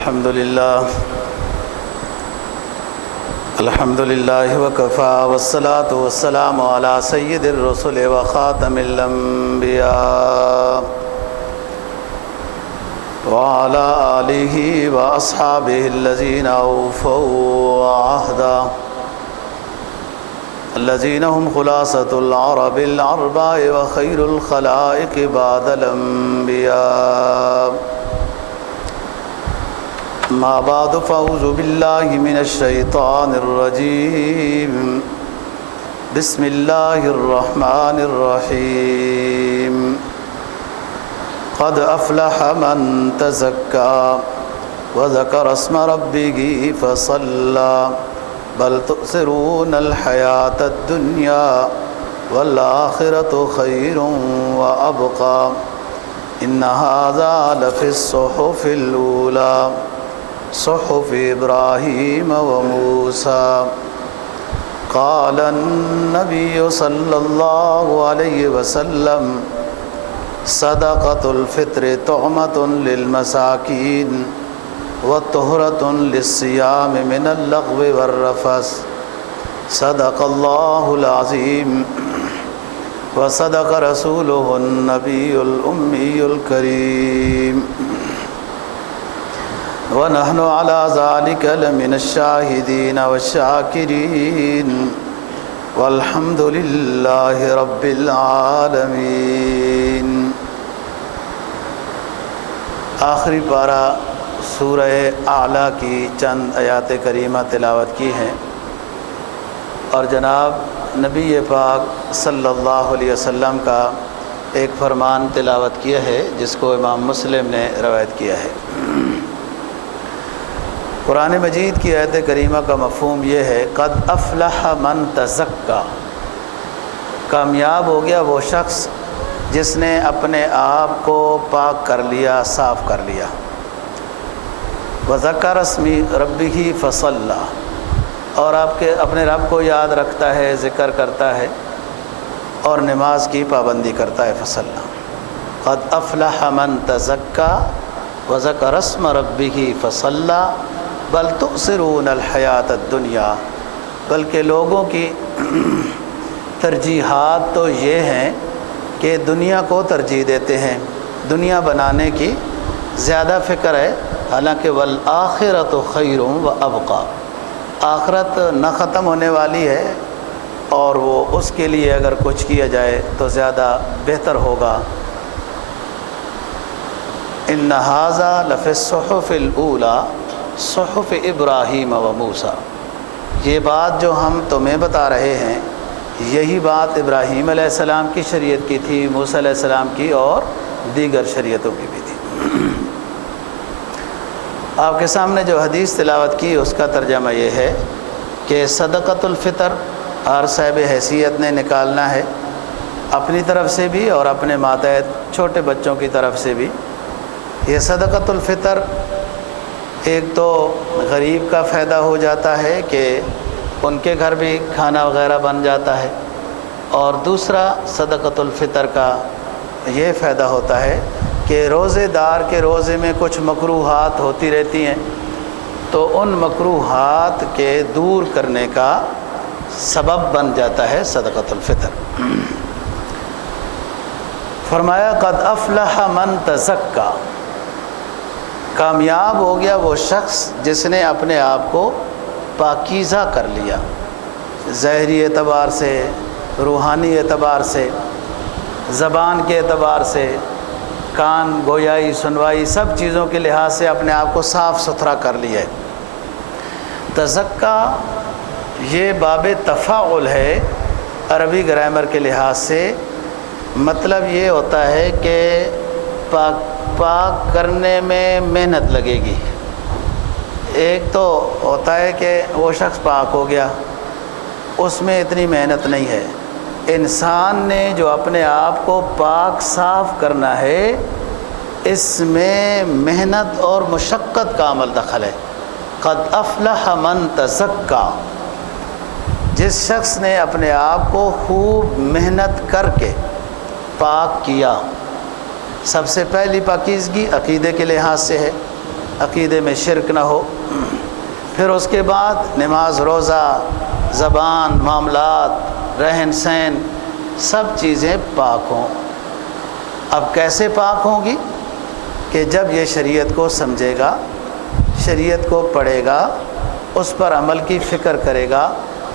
الحمد لله وكفى والصلاة والسلام على سيد الرسل وخاتم الأنبياء وعلى آله وأصحابه الذين أوفوا عهدا الذين هم خلاصة العرب الأرباع وخير الخلائق بعد الأنبياء. ما بعد فأعوذ بالله من الشيطان الرجيم. بسم الله الرحمن الرحيم. قد أفلح من تزكى وذكر اسم ربه فصلى بل تؤثرون الحياة الدنيا والآخرة خير وأبقى إن هذا لفي الصحف الأولى صحف إبراهيم وموسى. قال النبي صلى الله عليه وسلم صدقة الفطر طعمة للمساكين وطهرة للصيام من اللغو والرفث. صدق الله العظيم وصدق رسوله النبي الأمي الكريم ونحن على ذلك لمن الشاهدين والشاكرين والحمد لله رب العالمين. آخری پارہ سورہ اعلیٰ کی چند آیات کریمہ تلاوت کی ہیں اور جناب نبی پاک صلی اللہ علیہ وسلم کا ایک فرمان تلاوت کیا ہے جس کو امام مسلم نے روایت کیا ہے. قرآن مجید کی آیت کریمہ کا مفہوم یہ ہے قد افلح من تزکا، کامیاب ہو گیا وہ شخص جس نے اپنے آپ کو پاک کر لیا، صاف کر لیا. وذکر اسم ربہ فصلی، اور اپنے رب کو یاد رکھتا ہے، ذکر کرتا ہے اور نماز کی پابندی کرتا ہے. فصلی قد افلح من تزکا وذکر اسم ربہ فصلی بل تؤثرون الحیات الدنیا، بلکہ لوگوں کی ترجیحات تو یہ ہیں کہ دنیا کو ترجیح دیتے ہیں، دنیا بنانے کی زیادہ فکر ہے. حالانکہ والآخرۃ خیر وابقی، آخرت نہ ختم ہونے والی ہے اور وہ اس کے لیے اگر کچھ کیا جائے تو زیادہ بہتر ہوگا. ان ھذا لفی الصحف الاولی صحف ابراہیم و موسیٰ. یہ بات جو ہم تمہیں بتا رہے ہیں یہی بات ابراہیم علیہ السلام کی شریعت کی تھی، موسیٰ علیہ السلام کی اور دیگر شریعتوں کی بھی تھی. آپ کے سامنے جو حدیث تلاوت کی اس کا ترجمہ یہ ہے کہ صدقۃ الفطر ہر صاحب حیثیت نے نکالنا ہے، اپنی طرف سے بھی اور اپنے ماتحت چھوٹے بچوں کی طرف سے بھی. یہ صدقۃ الفطر ایک تو غریب کا فائدہ ہو جاتا ہے کہ ان کے گھر بھی کھانا وغیرہ بن جاتا ہے، اور دوسرا صدقۃ الفطر کا یہ فائدہ ہوتا ہے کہ روزے دار کے روزے میں کچھ مکروہات ہوتی رہتی ہیں تو ان مکروہات کے دور کرنے کا سبب بن جاتا ہے صدقۃ الفطر. فرمایا قد افلح من تزکا، کامیاب ہو گیا وہ شخص جس نے اپنے آپ کو پاکیزہ کر لیا، ظاہری اعتبار سے، روحانی اعتبار سے، زبان کے اعتبار سے، کان گویائی سنوائی سب چیزوں کے لحاظ سے اپنے آپ کو صاف ستھرا کر لیا ہے. تزکا یہ باب تفاعل ہے عربی گرامر کے لحاظ سے. مطلب یہ ہوتا ہے کہ پاک کرنے میں محنت لگے گی. ایک تو ہوتا ہے کہ وہ شخص پاک ہو گیا، اس میں اتنی محنت نہیں ہے. انسان نے جو اپنے آپ کو پاک صاف کرنا ہے اس میں محنت اور مشقت کا عمل دخل ہے. قد افلح من تزکا، جس شخص نے اپنے آپ کو خوب محنت کر کے پاک کیا. سب سے پہلی پاکیزگی عقیدے کے لحاظ سے ہے عقیدے میں شرک نہ ہو، پھر اس کے بعد نماز، روزہ، زبان، معاملات، رہن سہن، سب چیزیں پاک ہوں۔ اب کیسے پاک ہوں گی؟ کہ جب یہ شریعت کو سمجھے گا، شریعت کو پڑھے گا، اس پر عمل کی فکر کرے گا،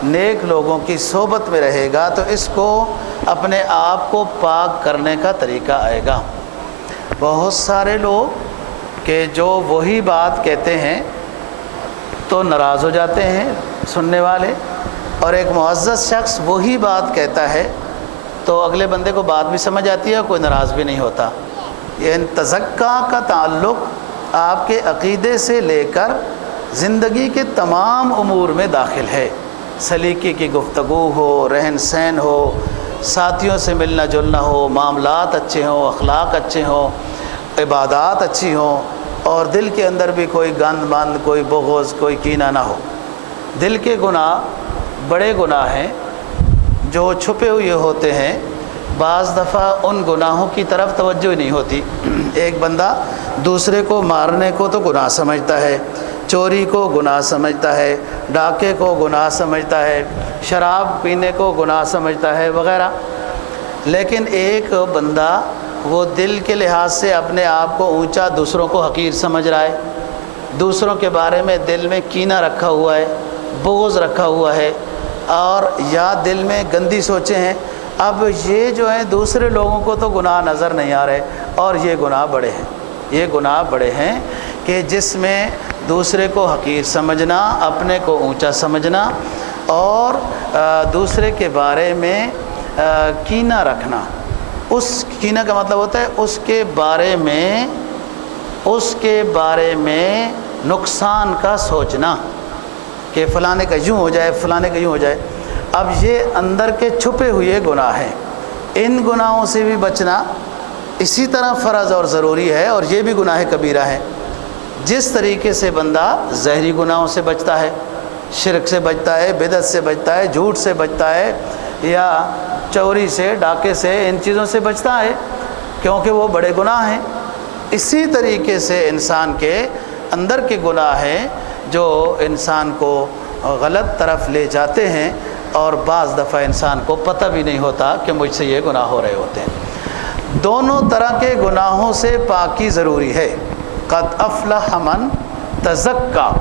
نیک لوگوں کی صحبت میں رہے گا، تو اس کو اپنے آپ کو پاک کرنے کا طریقہ آئے گا۔ بہت سارے لوگ کہ جو وہی بات کہتے ہیں تو ناراض ہو جاتے ہیں سننے والے، اور ایک معزز شخص وہی بات کہتا ہے تو اگلے بندے کو بات بھی سمجھ آتی ہے، کوئی ناراض بھی نہیں ہوتا۔ یہ تزکیٰ کا تعلق آپ کے عقیدے سے لے کر زندگی کے تمام امور میں داخل ہے۔ سلیقے کی گفتگو ہو، رہن سہن ہو، ساتھیوں سے ملنا جلنا ہو، معاملات اچھے ہوں، اخلاق اچھے ہوں، عبادات اچھی ہوں، اور دل کے اندر بھی کوئی گند مند، کوئی بغض، کوئی کینہ نہ ہو۔ دل کے گناہ بڑے گناہ ہیں جو چھپے ہوئے ہوتے ہیں، بعض دفعہ ان گناہوں کی طرف توجہ ہی نہیں ہوتی۔ ایک بندہ دوسرے کو مارنے کو تو گناہ سمجھتا ہے، چوری کو گناہ سمجھتا ہے، ڈاکے کو گناہ سمجھتا ہے، شراب پینے کو گناہ سمجھتا ہے وغیرہ، لیکن ایک بندہ وہ دل کے لحاظ سے اپنے آپ کو اونچا، دوسروں کو حقیر سمجھ رہا ہے، دوسروں کے بارے میں دل میں کینہ رکھا ہوا ہے، بغض رکھا ہوا ہے، اور یا دل میں گندی سوچیں ہیں۔ اب یہ جو ہیں دوسرے لوگوں کو تو گناہ نظر نہیں آ رہے، اور یہ گناہ بڑے ہیں، یہ گناہ بڑے ہیں کہ جس میں دوسرے کو حقیر سمجھنا، اپنے کو اونچا سمجھنا، اور دوسرے کے بارے میں کینہ رکھنا۔ اس کینہ کا مطلب ہوتا ہے اس کے بارے میں نقصان کا سوچنا، کہ فلانے کا یوں ہو جائے، فلانے کا یوں ہو جائے۔ اب یہ اندر کے چھپے ہوئے گناہ ہیں، ان گناہوں سے بھی بچنا اسی طرح فرض اور ضروری ہے، اور یہ بھی گناہ کبیرہ ہے۔ جس طریقے سے بندہ ظاہری گناہوں سے بچتا ہے، شرک سے بچتا ہے، بدعت سے بچتا ہے، جھوٹ سے بچتا ہے، یا چوری سے، ڈاکے سے، ان چیزوں سے بچتا ہے کیونکہ وہ بڑے گناہ ہیں، اسی طریقے سے انسان کے اندر کے گناہ ہیں جو انسان کو غلط طرف لے جاتے ہیں، اور بعض دفعہ انسان کو پتہ بھی نہیں ہوتا کہ مجھ سے یہ گناہ ہو رہے ہوتے ہیں۔ دونوں طرح کے گناہوں سے پاکی ضروری ہے۔ قد افلح من تزکیٰ،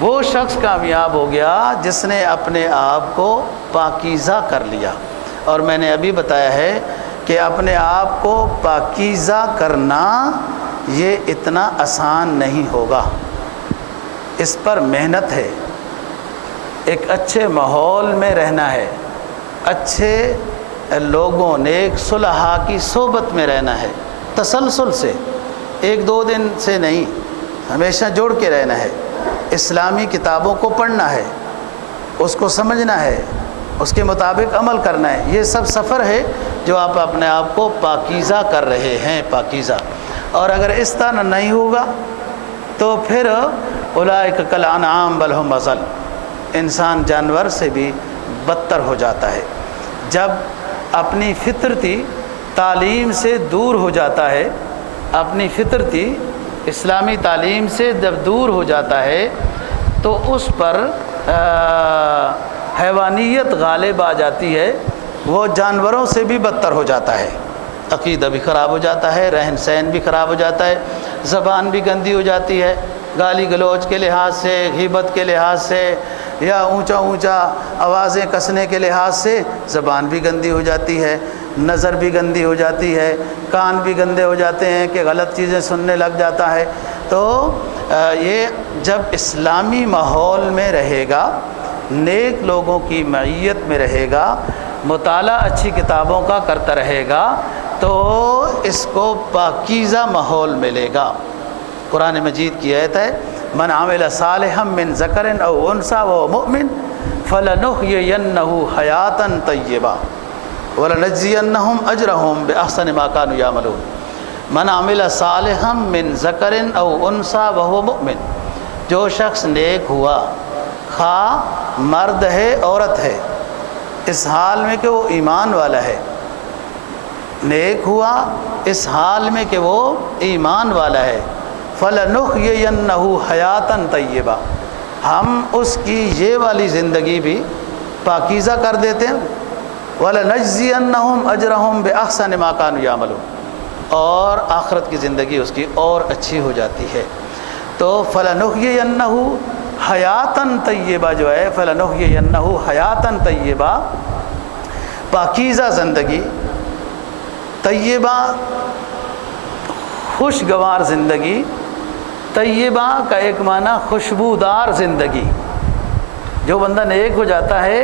وہ شخص کامیاب ہو گیا جس نے اپنے آپ کو پاکیزہ کر لیا۔ اور میں نے ابھی بتایا ہے کہ اپنے آپ کو پاکیزہ کرنا یہ اتنا آسان نہیں ہوگا، اس پر محنت ہے، ایک اچھے ماحول میں رہنا ہے، اچھے لوگوں، نیک صلحاء کی صحبت میں رہنا ہے، تسلسل سے، ایک دو دن سے نہیں، ہمیشہ جوڑ کے رہنا ہے، اسلامی کتابوں کو پڑھنا ہے، اس کو سمجھنا ہے، اس کے مطابق عمل کرنا ہے۔ یہ سب سفر ہے جو آپ اپنے آپ کو پاکیزہ کر رہے ہیں، پاکیزہ۔ اور اگر اس طرح نہیں ہوگا تو پھر اولئک کالانعام بل ھم اضل، انسان جانور سے بھی بدتر ہو جاتا ہے۔ جب اپنی فطرتی تعلیم سے دور ہو جاتا ہے، اپنی فطرتی اسلامی تعلیم سے جب دور ہو جاتا ہے تو اس پر حیوانیت غالب آ جاتی ہے، وہ جانوروں سے بھی بدتر ہو جاتا ہے، عقیدہ بھی خراب ہو جاتا ہے، رہن سہن بھی خراب ہو جاتا ہے، زبان بھی گندی ہو جاتی ہے، گالی گلوچ کے لحاظ سے، غیبت کے لحاظ سے، یا اونچا اونچا آوازیں کسنے کے لحاظ سے زبان بھی گندی ہو جاتی ہے، نظر بھی گندی ہو جاتی ہے، کان بھی گندے ہو جاتے ہیں کہ غلط چیزیں سننے لگ جاتا ہے۔ تو یہ جب اسلامی ماحول میں رہے گا، نیک لوگوں کی معیت میں رہے گا، مطالعہ اچھی کتابوں کا کرتا رہے گا، تو اس کو پاکیزہ ماحول ملے گا۔ قرآن مجید کی آیت ہے، من عمل صالحا من ذکر او انثی وهو مؤمن فلنحیینہ حیاتا طیبہ ولنجزینہم اجرہم باحسن ما كانوا یعملون۔ من عمل صالحا من ذکر او انثی وهو مؤمن، جو شخص نیک ہوا، خواہ مرد ہے عورت ہے، اس حال میں کہ وہ ایمان والا ہے، نیک ہوا اس حال میں کہ وہ ایمان والا ہے، فَلَنُحْيِيَنَّهُ حَيَاتًا طَيِّبًا، ہم اس کی یہ والی زندگی بھی پاکیزہ کر دیتے ہیں، وَلَنَجْزِيَنَّهُمْ أَجْرَهُمْ بِأَحْسَنِ مَا كَانُوا يَعْمَلُونَ، اور آخرت کی زندگی اس کی اور اچھی ہو جاتی ہے۔ تو فَلَنُحْيِيَنَّهُ حَيَاتًا طَيِّبًا جو ہے، فَلَنُحْيِيَنَّهُ حَيَاتًا طَيِّبًا، پاکیزہ زندگی، طیبہ خوشگوار زندگی، طیبہ کا ایک معنی خوشبودار زندگی۔ جو بندہ نیک ہو جاتا ہے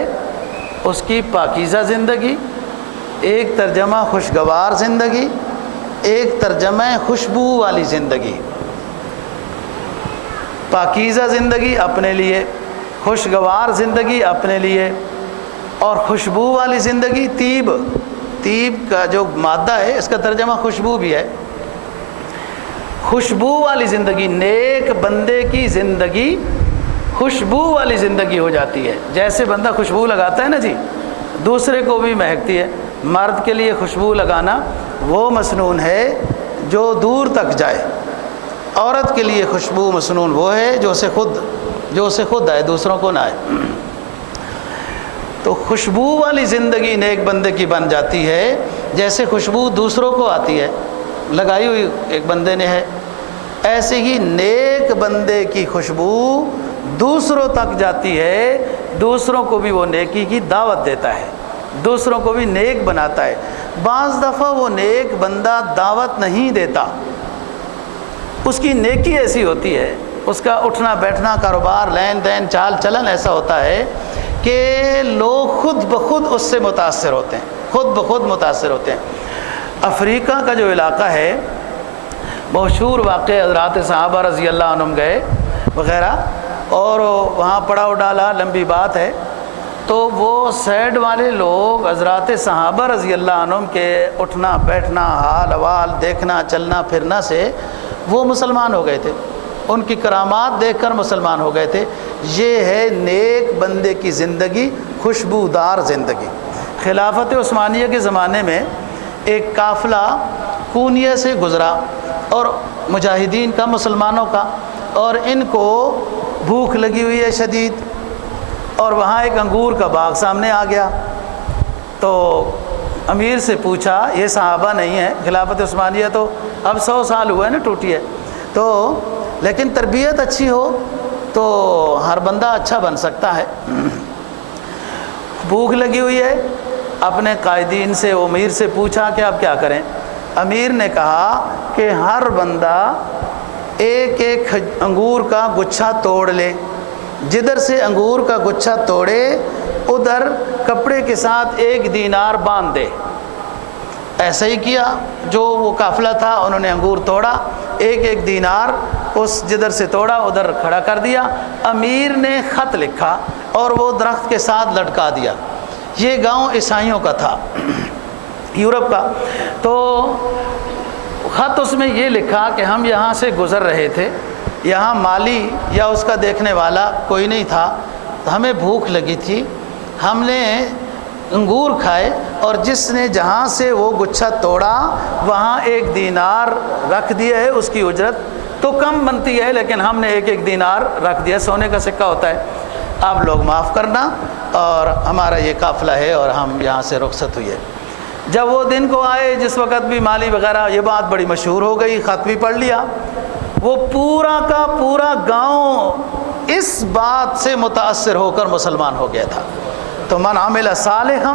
اس کی پاکیزہ زندگی، ایک ترجمہ خوشگوار زندگی، ایک ترجمہ خوشبو والی زندگی۔ پاکیزہ زندگی اپنے لیے، خوشگوار زندگی اپنے لیے، اور خوشبو والی زندگی، طیب، طیب کا جو مادہ ہے اس کا ترجمہ خوشبو بھی ہے۔ خوشبو والی زندگی، نیک بندے کی زندگی خوشبو والی زندگی ہو جاتی ہے۔ جیسے بندہ خوشبو لگاتا ہے نا جی، دوسرے کو بھی مہکتی ہے۔ مرد کے لیے خوشبو لگانا وہ مسنون ہے جو دور تک جائے، عورت کے لیے خوشبو مسنون وہ ہے جو اسے خود آئے، دوسروں کو نہ آئے۔ تو خوشبو والی زندگی نیک بندے کی بن جاتی ہے، جیسے خوشبو دوسروں کو آتی ہے، لگائی ہوئی ایک بندے نے ہے، ایسے ہی نیک بندے کی خوشبو دوسروں تک جاتی ہے، دوسروں کو بھی وہ نیکی کی دعوت دیتا ہے، دوسروں کو بھی نیک بناتا ہے۔ بعض دفعہ وہ نیک بندہ دعوت نہیں دیتا، اس کی نیکی ایسی ہوتی ہے، اس کا اٹھنا بیٹھنا، کاروبار، لین دین، چال چلن ایسا ہوتا ہے کہ لوگ خود بخود اس سے متاثر ہوتے ہیں، خود بخود متاثر ہوتے ہیں۔ افریقہ کا جو علاقہ ہے، مشہور واقعہ، حضرات صحابہ رضی اللہ عنہم گئے وغیرہ اور وہاں پڑاؤ ڈالا، لمبی بات ہے، تو وہ سائڈ والے لوگ حضرات صحابہ رضی اللہ عنہم کے اٹھنا بیٹھنا، حال احوال دیکھنا، چلنا پھرنا سے وہ مسلمان ہو گئے تھے، ان کی کرامات دیکھ کر مسلمان ہو گئے تھے۔ یہ ہے نیک بندے کی زندگی، خوشبودار زندگی۔ خلافت عثمانیہ کے زمانے میں ایک قافلہ کونیا سے گزرا، اور مجاہدین کا، مسلمانوں کا، اور ان کو بھوک لگی ہوئی ہے شدید، اور وہاں ایک انگور کا باغ سامنے آ گیا۔ تو امیر سے پوچھا، یہ صحابہ نہیں ہے، خلافت عثمانیہ تو اب 100 سال ہوئے نا ٹوٹی ہے، تو لیکن تربیت اچھی ہو تو ہر بندہ اچھا بن سکتا ہے۔ بھوک لگی ہوئی ہے، اپنے قائدین سے، امیر سے پوچھا کہ اب کیا کریں؟ امیر نے کہا کہ ہر بندہ ایک ایک انگور کا گچھا توڑ لے، جدھر سے انگور کا گچھا توڑے ادھر کپڑے کے ساتھ 1 دینار باندھ دے۔ ایسا ہی کیا، جو وہ قافلہ تھا انہوں نے انگور توڑا، 1 دینار اس جدھر سے توڑا ادھر کھڑا کر دیا۔ امیر نے خط لکھا اور وہ درخت کے ساتھ لٹکا دیا۔ یہ گاؤں عیسائیوں کا تھا، یورپ کا۔ تو خط اس میں یہ لکھا کہ ہم یہاں سے گزر رہے تھے، یہاں مالی یا اس کا دیکھنے والا کوئی نہیں تھا، ہمیں بھوک لگی تھی، ہم نے انگور کھائے، اور جس نے جہاں سے وہ گچھا توڑا وہاں 1 دینار رکھ دیا ہے، اس کی اجرت تو کم بنتی ہے لیکن ہم نے 1 دینار رکھ دیا، سونے کا سکہ ہوتا ہے، آپ لوگ معاف کرنا، اور ہمارا یہ قافلہ ہے اور ہم یہاں سے رخصت ہوئی ہے۔ جب وہ دن کو آئے جس وقت بھی مالی وغیرہ، یہ بات بڑی مشہور ہو گئی، خط بھی پڑھ لیا، وہ پورا کا پورا گاؤں اس بات سے متاثر ہو کر مسلمان ہو گیا تھا۔ تو من عمل صالحا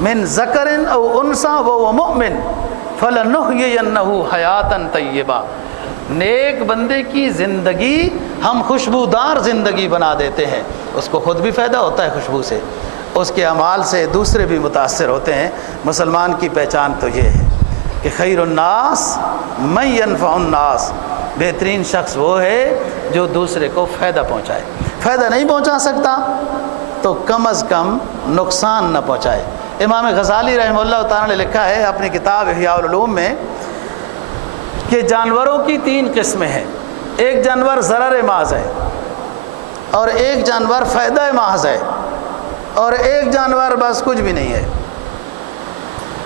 من ذکر او انثی وهو مؤمن فلنحیینہ حیاتا طیبہ، نیک بندے کی زندگی ہم خوشبودار زندگی بنا دیتے ہیں، اس کو خود بھی فائدہ ہوتا ہے خوشبو سے، اس کے اعمال سے دوسرے بھی متاثر ہوتے ہیں۔ مسلمان کی پہچان تو یہ ہے کہ خیر الناس من ینفع الناس، بہترین شخص وہ ہے جو دوسرے کو فائدہ پہنچائے، فائدہ نہیں پہنچا سکتا تو کم از کم نقصان نہ پہنچائے۔ امام غزالی رحمہ اللہ تعالیٰ نے لکھا ہے اپنی کتاب احیاء العلوم میں کہ جانوروں کی 3 قسمیں ہیں، ایک جانور ضرر محض ہے، اور ایک جانور فائدہ محض ہے، اور ایک جانور بس کچھ بھی نہیں ہے۔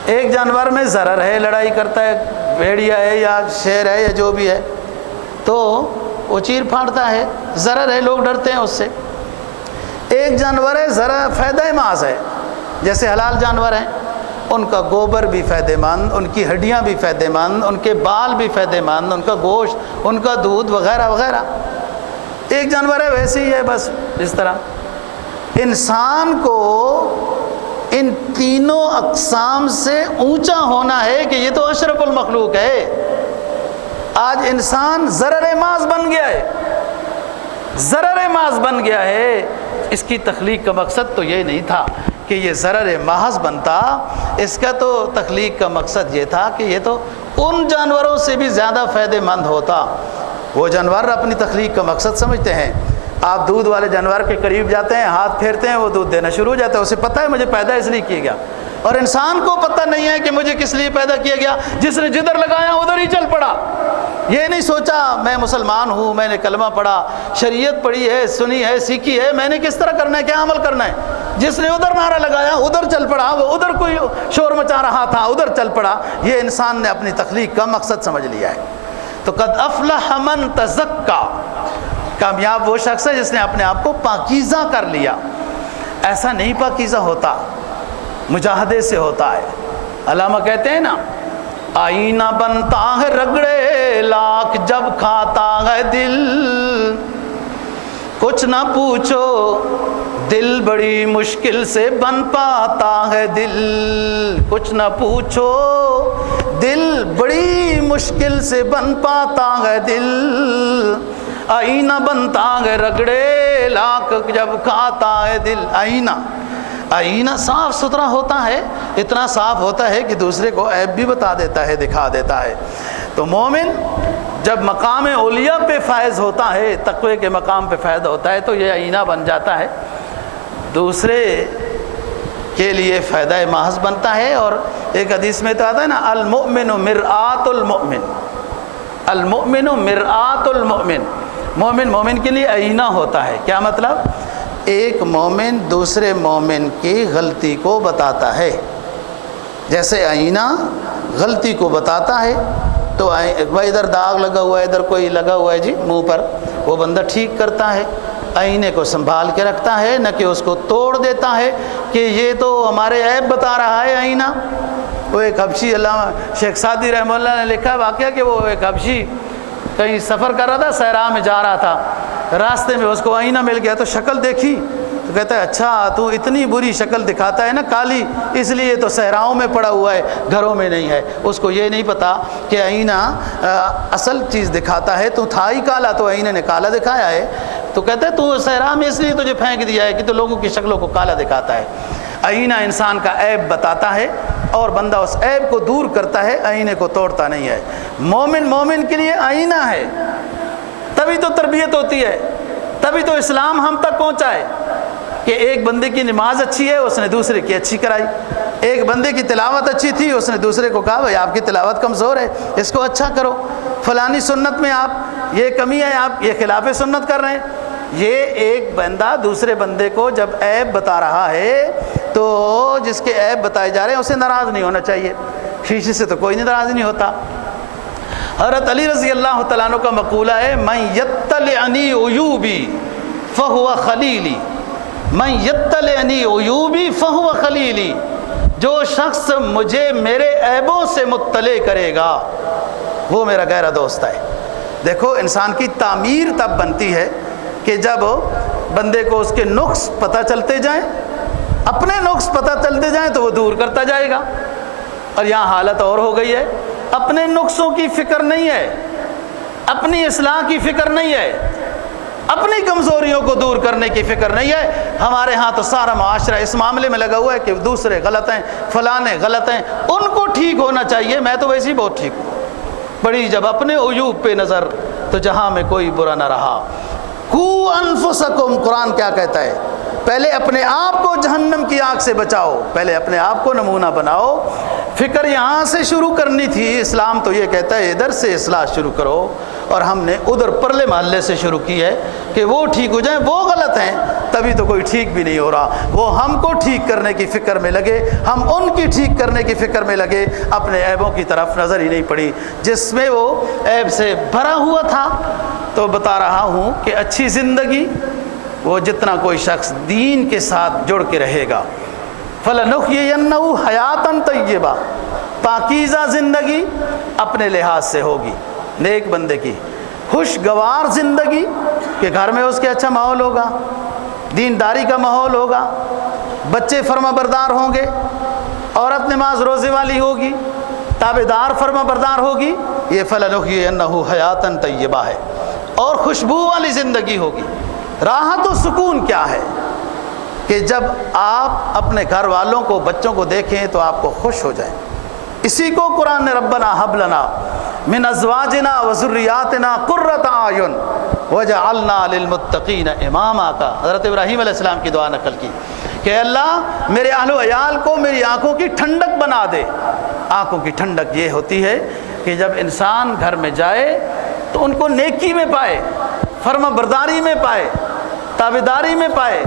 ایک جانور میں ضرر ہے، لڑائی کرتا ہے، بھیڑیا ہے یا شیر ہے یا جو بھی ہے، تو وہ چیر پھاڑتا ہے، ضرر ہے، لوگ ڈرتے ہیں اس سے۔ ایک جانور ہے ذرا فائدہ محض ہے، جیسے حلال جانور ہیں، ان کا گوبر بھی فائدہ مند، ان کی ہڈیاں بھی فائدہ مند، ان کے بال بھی فائدہ مند، ان کا گوشت، ان کا دودھ وغیرہ وغیرہ۔ ایک جانور ہے ویسے ہی ہے، بس اس طرح انسان کو ان تینوں اقسام سے اونچا ہونا ہے کہ یہ تو اشرف المخلوق ہے۔ آج انسان ضرر محض بن گیا ہے، ضرر محض بن گیا ہے۔ اس کی تخلیق کا مقصد تو یہ نہیں تھا کہ یہ ضرر محض بنتا، اس کا تو تخلیق کا مقصد یہ تھا کہ یہ تو ان جانوروں سے بھی زیادہ فائدہ مند ہوتا۔ وہ جانور اپنی تخلیق کا مقصد سمجھتے ہیں۔ آپ دودھ والے جانور کے قریب جاتے ہیں، ہاتھ پھیرتے ہیں، وہ دودھ دینا شروع ہو جاتا ہے، اسے پتہ ہے مجھے پیدا اس لیے کیا گیا۔ اور انسان کو پتہ نہیں ہے کہ مجھے کس لیے پیدا کیا گیا، جس نے جدھر لگایا ادھر ہی چل پڑا۔ یہ نہیں سوچا میں مسلمان ہوں، میں نے کلمہ پڑھا، شریعت پڑھی ہے، سنی ہے، سیکھی ہے، میں نے کس طرح کرنا ہے، کیا عمل کرنا ہے۔ جس نے ادھر نعرہ لگایا ادھر چل پڑا، وہ ادھر کوئی شور مچا رہا تھا ادھر چل پڑا۔ یہ انسان نے اپنی تخلیق کا مقصد سمجھ لیا ہے۔ تو قد افلح من تزکا، کامیاب وہ شخص ہے جس نے اپنے آپ کو پاکیزہ کر لیا۔ ایسا نہیں پاکیزہ ہوتا، مجاہدے سے ہوتا ہے۔ علامہ کہتے ہیں نا، آئینہ بنتا ہے رگڑے لاکھ جب کھاتا ہے دل، کچھ نہ پوچھو دل بڑی مشکل سے بن پاتا ہے دل، کچھ نہ پوچھو دل بڑی مشکل سے بن پاتا ہے دل، آئینہ بنتا ہے رگڑے لاکھ جب کھاتا ہے دل۔ آئینہ صاف ستھرا ہوتا ہے، اتنا صاف ہوتا ہے کہ دوسرے کو عیب بھی بتا دیتا ہے، دکھا دیتا ہے۔ تو مومن جب مقام اولیاء پہ فائز ہوتا ہے، تقوی کے مقام پہ فائز ہوتا ہے، تو یہ آئینہ بن جاتا ہے، دوسرے کے لیے فائدہ محض بنتا ہے۔ اور ایک حدیث میں تو آتا ہے نا، المؤمن مرآت المؤمن، المؤمن مرآت المؤمن، مومن مومن کے لیے آئینہ ہوتا ہے۔ کیا مطلب؟ ایک مومن دوسرے مومن کی غلطی کو بتاتا ہے، جیسے آئینہ غلطی کو بتاتا ہے۔ تو بھائی ادھر داغ لگا ہوا ہے، ادھر کوئی لگا ہوا ہے جی منہ پر، وہ بندہ ٹھیک کرتا ہے، آئینے کو سنبھال کے رکھتا ہے، نہ کہ اس کو توڑ دیتا ہے کہ یہ تو ہمارے عیب بتا رہا ہے آئینہ۔ وہ ایک حبشی، علامہ شیخ سعدی رحمہ اللہ نے لکھا ہے واقعہ کہ وہ ایک حبشی کہیں سفر کر رہا تھا، صحرا میں جا رہا تھا، راستے میں اس کو آئینہ مل گیا تو شکل دیکھی تو کہتا ہے اچھا تو اتنی بری شکل دکھاتا ہے نا، کالی، اس لیے تو صحراؤں میں پڑا ہوا ہے، گھروں میں نہیں ہے۔ اس کو یہ نہیں پتا کہ آئینہ اصل چیز دکھاتا ہے، تو تھا ہی کالا، تو آئینے نے کالا دکھایا ہے۔ تو کہتا ہے تو صحرا میں اس لیے تجھے پھینک دیا ہے کہ تو لوگوں کی شکلوں کو کالا دکھاتا ہے۔ آئینہ انسان کا عیب بتاتا ہے اور بندہ اس عیب کو دور کرتا ہے، آئینے کو توڑتا نہیں ہے۔ مومن مومن کے لیے آئینہ ہے، تبھی تو تربیت ہوتی ہے، تبھی تو اسلام ہم تک پہنچا ہے کہ ایک بندے کی نماز اچھی ہے، اس نے دوسرے کی اچھی کرائی، ایک بندے کی تلاوت اچھی تھی، اس نے دوسرے کو کہا بھائی آپ کی تلاوت کمزور ہے، اس کو اچھا کرو، فلانی سنت میں آپ یہ کمی ہے، آپ یہ خلاف سنت کر رہے ہیں۔ یہ ایک بندہ دوسرے بندے کو جب عیب بتا رہا ہے تو جس کے عیب بتائے جا رہے ہیں اسے ناراض نہیں ہونا چاہیے، شیشے سے تو کوئی ناراض نہیں ہوتا۔ حضرت علی رضی اللہ تعالیٰ عنہ کا مقولہ ہے، من یطلعنی عیوبی فہو خلیلی، من یطلعنی عیوبی فہو خلیلی، جو شخص مجھے میرے عیبوں سے مطلع کرے گا وہ میرا گہرا دوست ہے۔ دیکھو انسان کی تعمیر تب بنتی ہے کہ جب بندے کو اس کے نقص پتہ چلتے جائیں، اپنے نقص پتہ چلتے جائیں تو وہ دور کرتا جائے گا۔ اور یہاں حالت اور ہو گئی ہے، اپنے نقصوں کی فکر نہیں ہے، اپنی اصلاح کی فکر نہیں ہے، اپنی کمزوریوں کو دور کرنے کی فکر نہیں ہے۔ ہمارے ہاں تو سارا معاشرہ اس معاملے میں لگا ہوا ہے کہ دوسرے غلط ہیں، فلانے غلط ہیں، ان کو ٹھیک ہونا چاہیے، میں تو ویسے ہی بہت ٹھیک ہوں۔ بڑی جب اپنے عیوب پہ نظر تو جہاں میں کوئی برا نہ رہا۔ قو انفسکم، قرآن کیا کہتا ہے؟ پہلے اپنے آپ کو جہنم کی آگ سے بچاؤ، پہلے اپنے آپ کو نمونہ بناؤ۔ فکر یہاں سے شروع کرنی تھی، اسلام تو یہ کہتا ہے ادھر سے اصلاح شروع کرو، اور ہم نے ادھر پرلے محلے سے شروع کی ہے کہ وہ ٹھیک ہو جائیں، وہ غلط ہیں تبھی تو کوئی ٹھیک بھی نہیں ہو رہا۔ وہ ہم کو ٹھیک کرنے کی فکر میں لگے، ہم ان کی ٹھیک کرنے کی فکر میں لگے، اپنے عیبوں کی طرف نظر ہی نہیں پڑی۔ جس میں وہ عیب سے بھرا ہوا تھا، تو بتا رہا ہوں کہ اچھی زندگی وہ جتنا کوئی شخص دین کے ساتھ جڑ کے رہے گا، فَلَنُحْيِيَنَّهُ حَيَاتًا طَيِّبَةً، پاکیزہ زندگی اپنے لحاظ سے ہوگی، نیک بندے کی خوشگوار زندگی کہ گھر میں اس کے اچھا ماحول ہوگا، دینداری کا ماحول ہوگا، بچے فرما بردار ہوں گے، عورت نماز روزے والی ہوگی، تابعدار فرما بردار ہوگی، یہ فَلَنُحْيِيَنَّهُ حَيَاتًا طَيِّبَةً ہے، اور خوشبو والی زندگی ہوگی۔ راحت و سکون کیا ہے کہ جب آپ اپنے گھر والوں کو، بچوں کو دیکھیں تو آپ کو خوش ہو جائیں۔ اسی کو قرآن نے ربنا ہب لنا من ازواجنا وذریاتنا قرۃ اعین وجعلنا للمتقین اماما کا حضرت ابراہیم علیہ السلام کی دعا نقل کی کہ اللہ میرے اہل و عیال کو میری آنکھوں کی ٹھنڈک بنا دے۔ آنکھوں کی ٹھنڈک یہ ہوتی ہے کہ جب انسان گھر میں جائے تو ان کو نیکی میں پائے، فرما برداری میں پائے، تابعداری میں پائے۔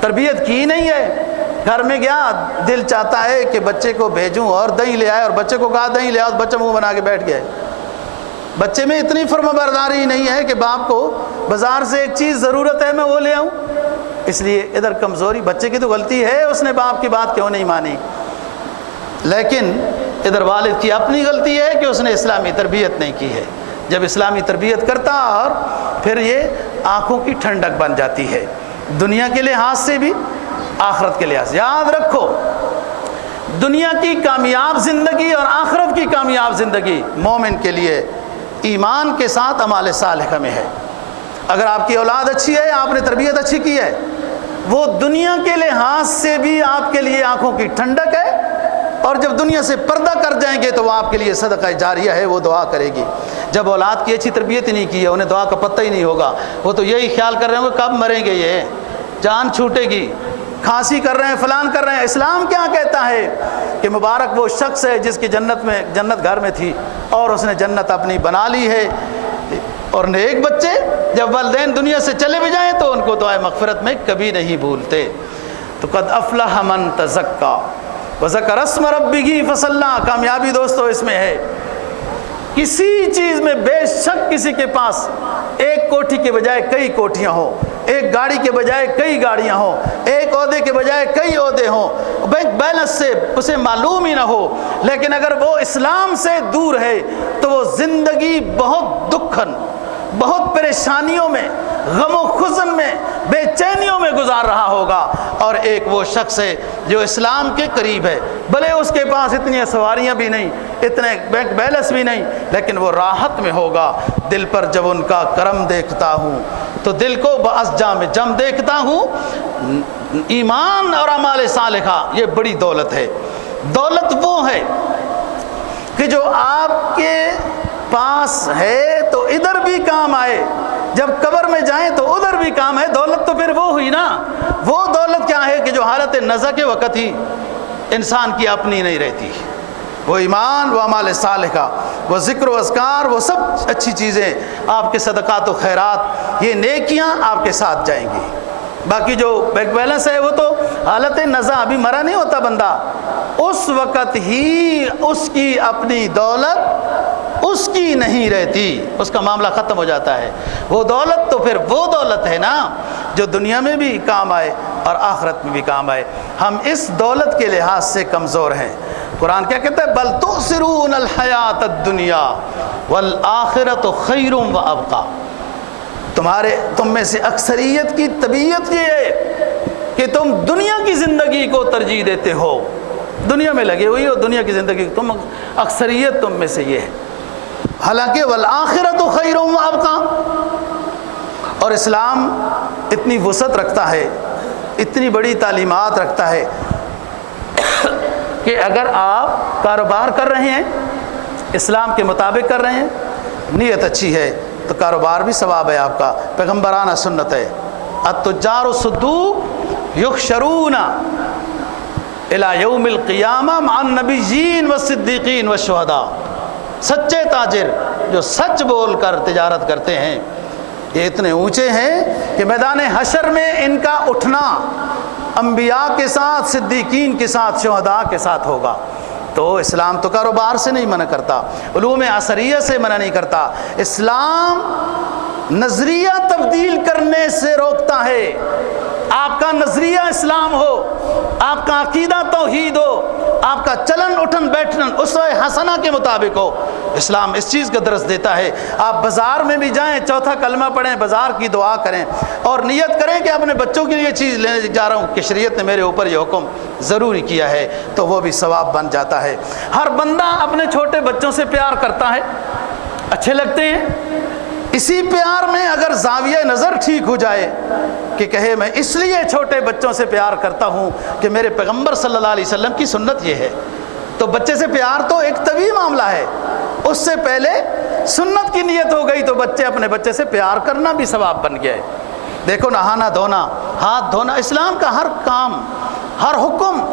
تربیت کی نہیں ہے، گھر میں گیا، دل چاہتا ہے کہ بچے کو بھیجوں اور دہی لے آئے، اور بچے کو کہا دہی لے آؤ، بچہ منہ بنا کے بیٹھ گیا ہے۔ بچے میں اتنی فرما برداری نہیں ہے کہ باپ کو بازار سے ایک چیز ضرورت ہے میں وہ لے آؤں۔ اس لیے ادھر کمزوری، بچے کی تو غلطی ہے، اس نے باپ کی بات کیوں نہیں مانی، لیکن ادھر والد کی اپنی غلطی ہے کہ اس نے اسلامی تربیت نہیں کی ہے۔ جب اسلامی تربیت کرتا اور پھر یہ آنکھوں کی ٹھنڈک بن جاتی ہے، دنیا کے لحاظ سے بھی آخرت کے لحاظ سے۔ یاد رکھو، دنیا کی کامیاب زندگی اور آخرت کی کامیاب زندگی مومن کے لیے ایمان کے ساتھ اعمال صالحہ میں ہے۔ اگر آپ کی اولاد اچھی ہے، آپ نے تربیت اچھی کی ہے، وہ دنیا کے لحاظ سے بھی آپ کے لیے آنکھوں کی ٹھنڈک ہے، اور جب دنیا سے پردہ کر جائیں گے تو وہ آپ کے لیے صدقہ جاریہ ہے، وہ دعا کرے گی۔ جب اولاد کی اچھی تربیت ہی نہیں کی ہے، انہیں دعا کا پتہ ہی نہیں ہوگا، وہ تو یہی خیال کر رہے ہوں گے کب مریں گے، یہ جان چھوٹے گی، کھانسی کر رہے ہیں، فلان کر رہے ہیں۔ اسلام کیا کہتا ہے کہ مبارک وہ شخص ہے جس کی جنت گھر میں تھی اور اس نے جنت اپنی بنا لی ہے۔ اور نیک بچے جب والدین دنیا سے چلے بھی جائیں تو ان کو دعائے مغفرت میں کبھی نہیں بھولتے۔ تو قد افلح من تزکا وذکر اسم ربہ فصلی، کامیابی دوستو اس میں ہے۔ کسی چیز میں بے شک کسی کے پاس ایک کوٹھی کے بجائے کئی کوٹھیاں ہوں، ایک گاڑی کے بجائے کئی گاڑیاں ہوں، ایک عہدے کے بجائے کئی عہدے ہوں، بینک بیلنس سے اسے معلوم ہی نہ ہو، لیکن اگر وہ اسلام سے دور ہے تو وہ زندگی بہت دکھن، بہت پریشانیوں میں، غم و حزن میں، بے چینیوں میں گزار رہا ہوگا۔ اور ایک وہ شخص ہے جو اسلام کے قریب ہے، بھلے اس کے پاس اتنی سواریاں بھی نہیں، اتنے بینک بیلنس بھی نہیں، لیکن وہ راحت میں ہوگا۔ دل پر جب ان کا کرم دیکھتا ہوں تو دل کو بأسجا میں جم دیکھتا ہوں۔ ایمان اور اعمال صالحہ یہ بڑی دولت ہے۔ دولت وہ ہے کہ جو آپ کے پاس ہے تو ادھر بھی کام آئے، جب قبر میں جائیں تو ادھر بھی کام ہے۔ دولت تو پھر وہ ہوئی نا، وہ دولت کیا ہے کہ جو حالت نزع کے وقت ہی انسان کی اپنی نہیں رہتی۔ وہ ایمان، وہ اعمال صالحہ، وہ ذکر و اذکار، وہ سب اچھی چیزیں، آپ کے صدقات و خیرات، یہ نیکیاں آپ کے ساتھ جائیں گی۔ باقی جو بینک بیلنس ہے وہ تو حالت نزع، ابھی مرا نہیں ہوتا بندہ، اس وقت ہی اس کی اپنی دولت اس کی نہیں رہتی، اس کا معاملہ ختم ہو جاتا ہے۔ وہ دولت تو پھر وہ دولت ہے نا جو دنیا میں بھی کام آئے اور آخرت میں بھی کام آئے۔ ہم اس دولت کے لحاظ سے کمزور ہیں۔ قرآن کیا کہتا ہے؟ بل تؤثرون الحیات الدنیا والآخرۃ خیر وابقیٰ۔ تم میں سے اکثریت کی طبیعت یہ ہے کہ تم دنیا کی زندگی کو ترجیح دیتے ہو، دنیا میں لگے ہوئی ہو، دنیا کی زندگی، تم اکثریت تم میں سے یہ ہے۔ حالانکہ والآخرۃ خیر وابقیٰ، اور اسلام اتنی وسعت رکھتا ہے، اتنی بڑی تعلیمات رکھتا ہے کہ اگر آپ کاروبار کر رہے ہیں، اسلام کے مطابق کر رہے ہیں، نیت اچھی ہے تو کاروبار بھی ثواب ہے آپ کا، پیغمبرانہ سنت ہے۔ التجار الصدوق یحشرون الی یوم القیامہ مع النبیین والصدیقین والشہداء۔ سچے تاجر جو سچ بول کر تجارت کرتے ہیں یہ اتنے اونچے ہیں کہ میدان حشر میں ان کا اٹھنا انبیاء کے ساتھ، صدیقین کے ساتھ، شہداء کے ساتھ ہوگا۔ تو اسلام تو کاروبار سے نہیں منع کرتا، علوم عصریہ سے منع نہیں کرتا، اسلام نظریہ تبدیل کرنے سے روکتا ہے۔ آپ کا نظریہ اسلام ہو، آپ کا عقیدہ توحید ہو، آپ کا چلن اٹھن بیٹھن اسوہ حسنہ کے مطابق ہو، اسلام اس چیز کا درس دیتا ہے۔ آپ بازار میں بھی جائیں، چوتھا کلمہ پڑھیں، بازار کی دعا کریں اور نیت کریں کہ اپنے بچوں کے لیے چیز لینے جا رہا ہوں کہ شریعت نے میرے اوپر یہ حکم ضروری کیا ہے، تو وہ بھی ثواب بن جاتا ہے۔ ہر بندہ اپنے چھوٹے بچوں سے پیار کرتا ہے، اچھے لگتے ہیں۔ اسی پیار میں اگر زاویہ نظر ٹھیک ہو جائے کہ کہے میں اس لیے چھوٹے بچوں سے پیار کرتا ہوں کہ میرے پیغمبر صلی اللہ علیہ وسلم کی سنت یہ ہے، تو بچے سے پیار تو ایک طبعی معاملہ ہے، اس سے پہلے سنت کی نیت ہو گئی تو بچے اپنے بچے سے پیار کرنا بھی ثواب بن گیا ہے۔ دیکھو نہانا دھونا، ہاتھ دھونا، اسلام کا ہر کام، ہر حکم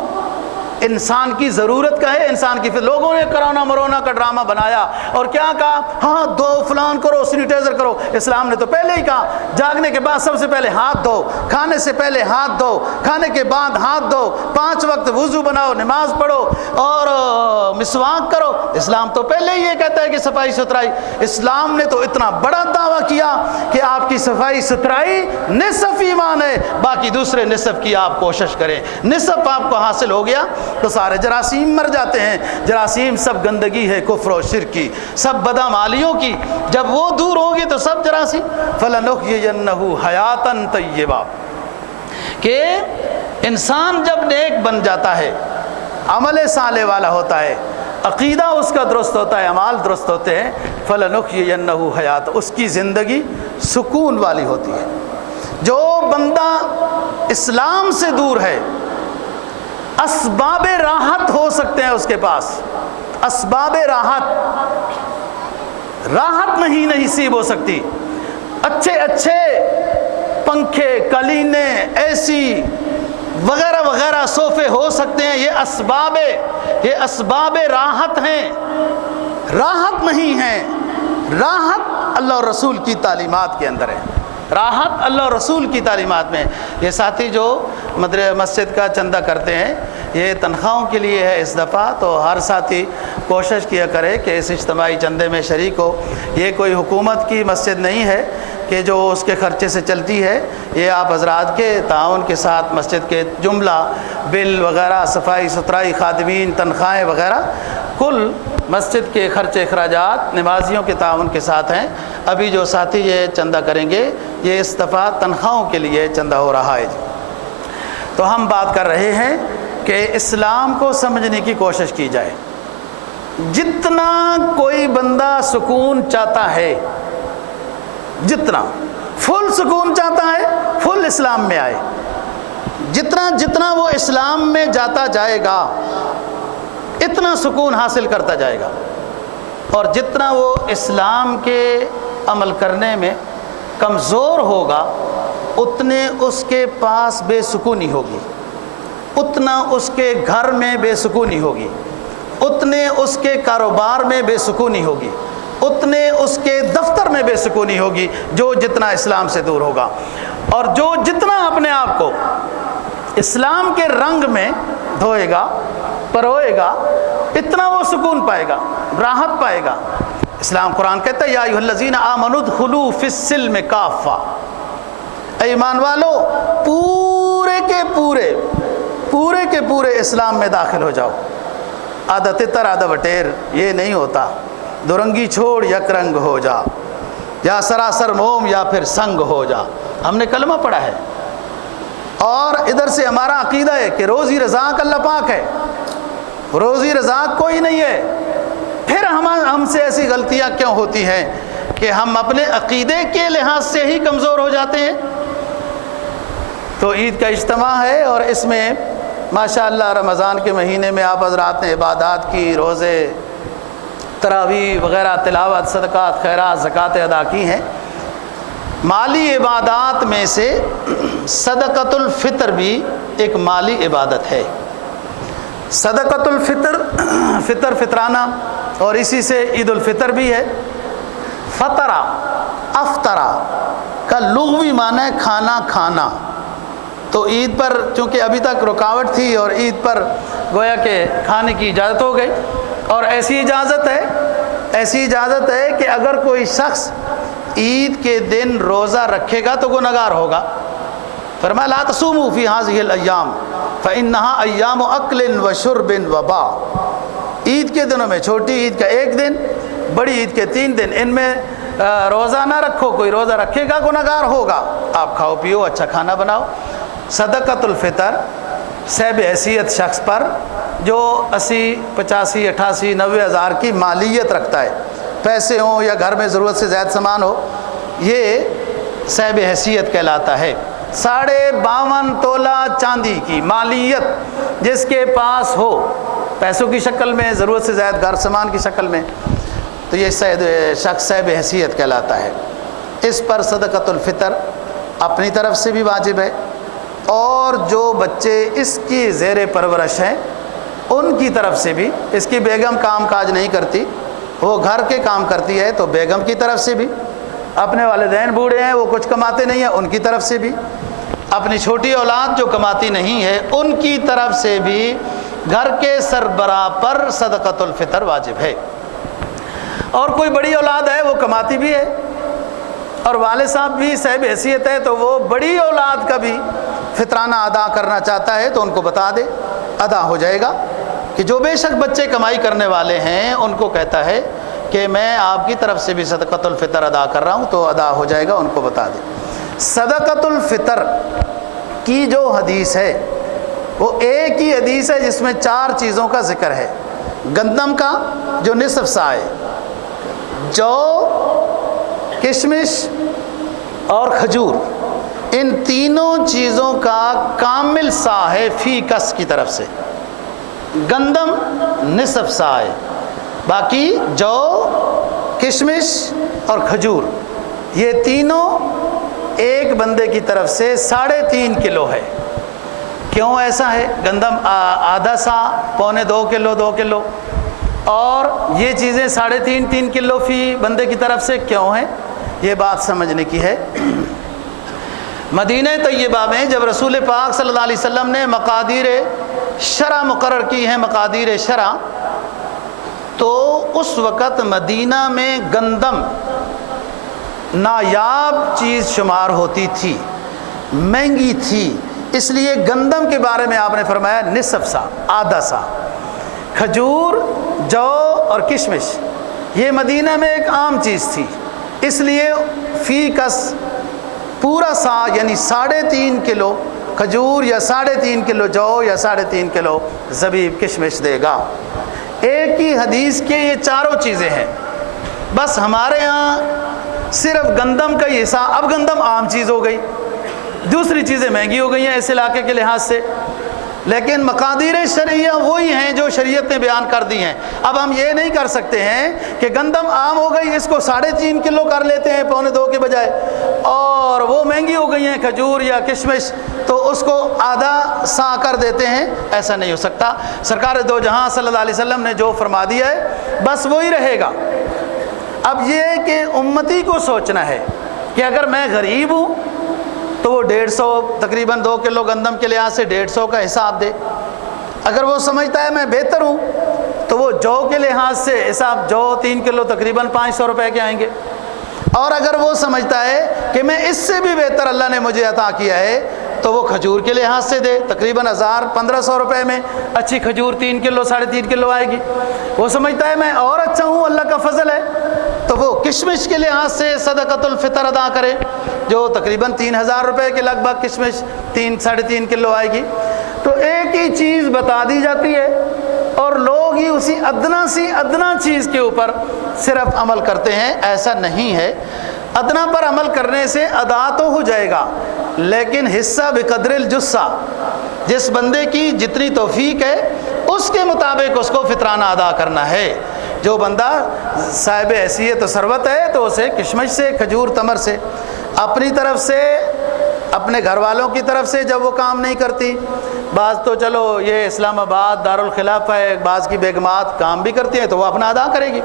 انسان کی ضرورت کا ہے، انسان کی۔ لوگوں نے کرونا مرونا کا ڈرامہ بنایا اور کیا کہا، ہاتھ دھو، فلان کرو، سینیٹائزر کرو۔ اسلام نے تو پہلے ہی کہا جاگنے کے بعد سب سے پہلے ہاتھ دھو، کھانے سے پہلے ہاتھ دھو، کھانے کے بعد ہاتھ دھو، 5 وقت وضو بناؤ، نماز پڑھو اور مسواک کرو۔ اسلام تو پہلے ہی یہ کہتا ہے کہ صفائی ستھرائی۔ اسلام نے تو اتنا بڑا دعویٰ کیا کہ آپ کی صفائی ستھرائی نصف ایمان ہے، باقی دوسرے نصف کی آپ کوشش کریں۔ نصف آپ کو حاصل ہو گیا تو سارے جراثیم مر جاتے ہیں۔ جراثیم سب گندگی ہے کفر و شرک کی، سب بدعمالیوں کی، جب وہ دور ہوگی تو سب جراثیم۔ فَلَنُحْيِيَنَّهُ حَيَاتًا طَيِّبًا، کہ انسان جب نیک بن جاتا ہے، عمل صالح والا ہوتا ہے، عقیدہ اس کا درست ہوتا ہے، اعمال درست ہوتے ہیں، فَلَنُحْيِيَنَّهُ حَيَاتًا، اس کی زندگی سکون والی ہوتی ہے۔ جو بندہ اسلام سے دور ہے، اسباب راحت ہو سکتے ہیں اس کے پاس، اسباب راحت نہیں نصیب ہو سکتی، اچھے اچھے پنکھے، کلینے، اے سی وغیرہ وغیرہ صوفے ہو سکتے ہیں، یہ اسباب راحت ہیں، راحت نہیں ہے۔ راحت اللہ اور رسول کی تعلیمات کے اندر ہے، راحت اللہ اور رسول کی تعلیمات میں۔ یہ ساتھی جو مسجد کا چندہ کرتے ہیں، یہ تنخواہوں کے لیے ہے اس دفعہ، تو ہر ساتھی کوشش کیا کرے کہ اس اجتماعی چندے میں شریک ہو۔ یہ کوئی حکومت کی مسجد نہیں ہے کہ جو اس کے خرچے سے چلتی ہے، یہ آپ حضرات کے تعاون کے ساتھ مسجد کے جملہ بل وغیرہ، صفائی ستھرائی، خادمین، تنخواہیں وغیرہ، کل مسجد کے خرچ اخراجات نمازیوں کے تعاون کے ساتھ ہیں۔ ابھی جو ساتھی یہ چندہ کریں گے، یہ اس دفعہ تنخواہوں کے لیے چندہ ہو رہا ہے۔ تو ہم بات کر رہے ہیں کہ اسلام کو سمجھنے کی کوشش کی جائے۔ جتنا کوئی بندہ سکون چاہتا ہے، جتنا فل سکون چاہتا ہے، فل اسلام میں آئے۔ جتنا وہ اسلام میں جاتا جائے گا، اتنا سکون حاصل کرتا جائے گا، اور جتنا وہ اسلام کے عمل کرنے میں کمزور ہوگا، اتنے اس کے پاس بے سکونی ہوگی، اتنا اس کے گھر میں بے سکونی ہوگی، اتنے اس کے کاروبار میں بے سکونی ہوگی، اتنے اس کے دفتر میں بے سکونی ہوگی، جو جتنا اسلام سے دور ہوگا۔ اور جو جتنا اپنے آپ کو اسلام کے رنگ میں دھوئے گا، پروئے گا، اتنا وہ سکون پائے گا، راحت پائے گا۔ اسلام قرآن کہتا ہے یا ایھا الذین آمنوا ادخلوا فی السلم کافہ، اے ایمان والو پورے کے پورے اسلام میں داخل ہو جاؤ۔ آدھا تتر آدھا بٹیر یہ نہیں ہوتا، دو رنگی چھوڑ یک رنگ ہو جا، یا سراسر موم یا پھر سنگ ہو جا۔ ہم نے کلمہ پڑھا ہے، اور ادھر سے ہمارا عقیدہ ہے کہ روزی رزاق اللہ پاک ہے، روزی رزاق کوئی نہیں ہے۔ پھر ہم سے ایسی غلطیاں کیوں ہوتی ہیں کہ ہم اپنے عقیدے کے لحاظ سے ہی کمزور ہو جاتے ہیں۔ تو عید کا اجتماع ہے، اور اس میں ماشاءاللہ رمضان کے مہینے میں آپ حضرات نے عبادات کی، روزے، تراویح وغیرہ، تلاوت، صدقات، خیرات، زکوٰۃ ادا کی ہیں۔ مالی عبادات میں سے صدقۃ الفطر بھی ایک مالی عبادت ہے۔ صدقۃ الفطر فطرانہ، اور اسی سے عید الفطر بھی ہے۔ فطرہ، افطرہ، کا لغوی معنی ہے کھانا کھانا. تو عید پر چونکہ ابھی تک رکاوٹ تھی اور عید پر گویا کہ کھانے کی اجازت ہو گئی. اور ایسی اجازت ہے کہ اگر کوئی شخص عید کے دن روزہ رکھے گا تو گنہگار ہوگا. فرمایا لا تصوموا فی هذه الايام فانها ایام اکل وشرب وباء. عید کے دنوں میں چھوٹی عید کا ایک دن، بڑی عید کے 3 دن، ان میں روزہ نہ رکھو. کوئی روزہ رکھے گا گنہگار ہوگا. آپ کھاؤ پیو، اچھا کھانا بناؤ. صدقۃ الفطر صاحب حیثیت شخص پر جو 80 85 88 90 ہزار کی مالیت رکھتا ہے، پیسے ہوں یا گھر میں ضرورت سے زائد سامان ہو، یہ صاحب حیثیت کہلاتا ہے. 52.5 تولہ چاندی کی مالیت جس کے پاس ہو، پیسوں کی شکل میں، ضرورت سے زائد گھر سامان کی شکل میں، تو یہ شخص صاحب حیثیت کہلاتا ہے. اس پر صدقۃ الفطر اپنی طرف سے بھی واجب ہے، اور جو بچے اس کی زیر پرورش ہیں ان کی طرف سے بھی. اس کی بیگم کام کاج نہیں کرتی، وہ گھر کے کام کرتی ہے، تو بیگم کی طرف سے بھی. اپنے والدین بوڑھے ہیں، وہ کچھ کماتے نہیں ہیں، ان کی طرف سے بھی. اپنی چھوٹی اولاد جو کماتی نہیں ہے ان کی طرف سے بھی گھر کے سربراہ پر صدقۃ الفطر واجب ہے. اور کوئی بڑی اولاد ہے، وہ کماتی بھی ہے اور والد صاحب بھی صاحب حیثیت ہے، تو وہ بڑی اولاد کا بھی فطرانہ ادا کرنا چاہتا ہے تو ان کو بتا دے، ادا ہو جائے گا. کہ جو بے شک بچے کمائی کرنے والے ہیں ان کو کہتا ہے کہ میں آپ کی طرف سے بھی صدقۃ الفطر ادا کر رہا ہوں، تو ادا ہو جائے گا، ان کو بتا دے. صدقۃ الفطر کی جو حدیث ہے وہ ایک ہی حدیث ہے جس میں 4 چیزوں کا ذکر ہے. گندم کا جو نصف سا ہے، جو، کشمش اور کھجور، ان تینوں چیزوں کا کامل سا ہے فی کس کی طرف سے. گندم نصف سا ہے، باقی جو، کشمش اور کھجور، یہ تینوں ایک بندے کی طرف سے 3.5 کلو ہے. کیوں ایسا ہے؟ گندم آدھا سا، 1.25 کلو، 2 کلو، اور یہ چیزیں 3.5 کلو فی بندے کی طرف سے کیوں ہیں؟ یہ بات سمجھنے کی ہے. مدینہ طیبہ میں جب رسول پاک صلی اللہ علیہ وسلم نے مقادیر شرع مقرر کی ہیں، مقادیر شرع، تو اس وقت مدینہ میں گندم نایاب چیز شمار ہوتی تھی، مہنگی تھی. اس لیے گندم کے بارے میں آپ نے فرمایا نصف سا، آدھا سا. کھجور، جو اور کشمش یہ مدینہ میں ایک عام چیز تھی، اس لیے فی کس پورا سا یعنی 3.5 کلو کھجور یا 3.5 کلو جو یا 3.5 کلو زبیب کشمش دے گا. ایک ہی حدیث کے یہ 4 چیزیں ہیں. بس ہمارے ہاں صرف گندم کا یہ حصہ، اب گندم عام چیز ہو گئی، دوسری چیزیں مہنگی ہو گئی ہیں اس علاقے کے لحاظ سے، لیکن مقادیر شرعیہ وہی ہیں جو شریعت نے بیان کر دی ہیں. اب ہم یہ نہیں کر سکتے ہیں کہ گندم عام ہو گئی، اس کو 3.5 کلو کر لیتے ہیں 1.25 کے بجائے، اور وہ مہنگی ہو گئی ہیں کھجور یا کشمش تو اس کو آدھا سا کر دیتے ہیں. ایسا نہیں ہو سکتا. سرکار دو جہاں صلی اللہ علیہ وسلم نے جو فرما دیا ہے بس وہی رہے گا. اب یہ کہ امتی کو سوچنا ہے کہ اگر میں غریب ہوں تو وہ 150 تقریباً 2 کلو گندم کے لحاظ سے 150 کا حساب دے. اگر وہ سمجھتا ہے میں بہتر ہوں تو وہ جو کے لحاظ سے حساب، جو 3 کلو تقریباً 500 روپے کے آئیں گے. اور اگر وہ سمجھتا ہے کہ میں اس سے بھی بہتر اللہ نے مجھے عطا کیا ہے تو وہ کھجور کے لحاظ سے دے، تقریباً 1500 روپے میں اچھی کھجور 3 کلو 3.5 کلو آئے گی. وہ سمجھتا ہے میں اور اچھا ہوں، اللہ کا فضل ہے، تو وہ کشمش کے لحاظ سے صدقۃ الفطر ادا کرے جو تقریباً 3000 روپے کے لگ بھگ کشمش 3.5 کلو آئے گی. تو ایک ہی چیز بتا دی جاتی ہے اور لوگ ہی اسی ادنا سی ادنا چیز کے اوپر صرف عمل کرتے ہیں. ایسا نہیں ہے. ادنا پر عمل کرنے سے ادا تو ہو جائے گا، لیکن حصہ بقدر الجسہ، جس بندے کی جتنی توفیق ہے اس کے مطابق اس کو فطرانہ ادا کرنا ہے. جو بندہ صاحب حیثیت و ثروت ہے تو اسے کشمش سے، کھجور، تمر سے. اپنی طرف سے، اپنے گھر والوں کی طرف سے جب وہ کام نہیں کرتی، بعض تو چلو یہ اسلام آباد دارالخلافہ ہے، بعض کی بیگمات کام بھی کرتی ہیں تو وہ اپنا ادا کرے گی.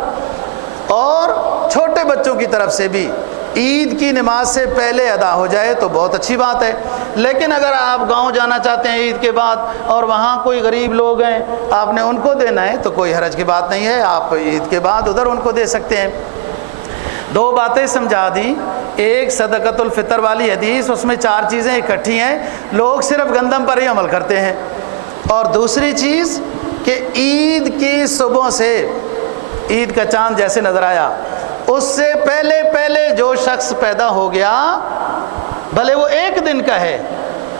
اور چھوٹے بچوں کی طرف سے بھی عید کی نماز سے پہلے ادا ہو جائے تو بہت اچھی بات ہے، لیکن اگر آپ گاؤں جانا چاہتے ہیں عید کے بعد اور وہاں کوئی غریب لوگ ہیں، آپ نے ان کو دینا ہے تو کوئی حرج کی بات نہیں ہے، آپ عید کے بعد ادھر ان کو دے سکتے ہیں۔ دو باتیں سمجھا دیں، ایک صدقۃ الفطر والی حدیث، اس میں 4 چیزیں اکٹھی ہیں، لوگ صرف گندم پر ہی عمل کرتے ہیں، اور دوسری چیز کہ عید کی صبح سے، عید کا چاند جیسے نظر آیا اس سے پہلے پہلے جو شخص پیدا ہو گیا بھلے وہ 1 دن کا ہے،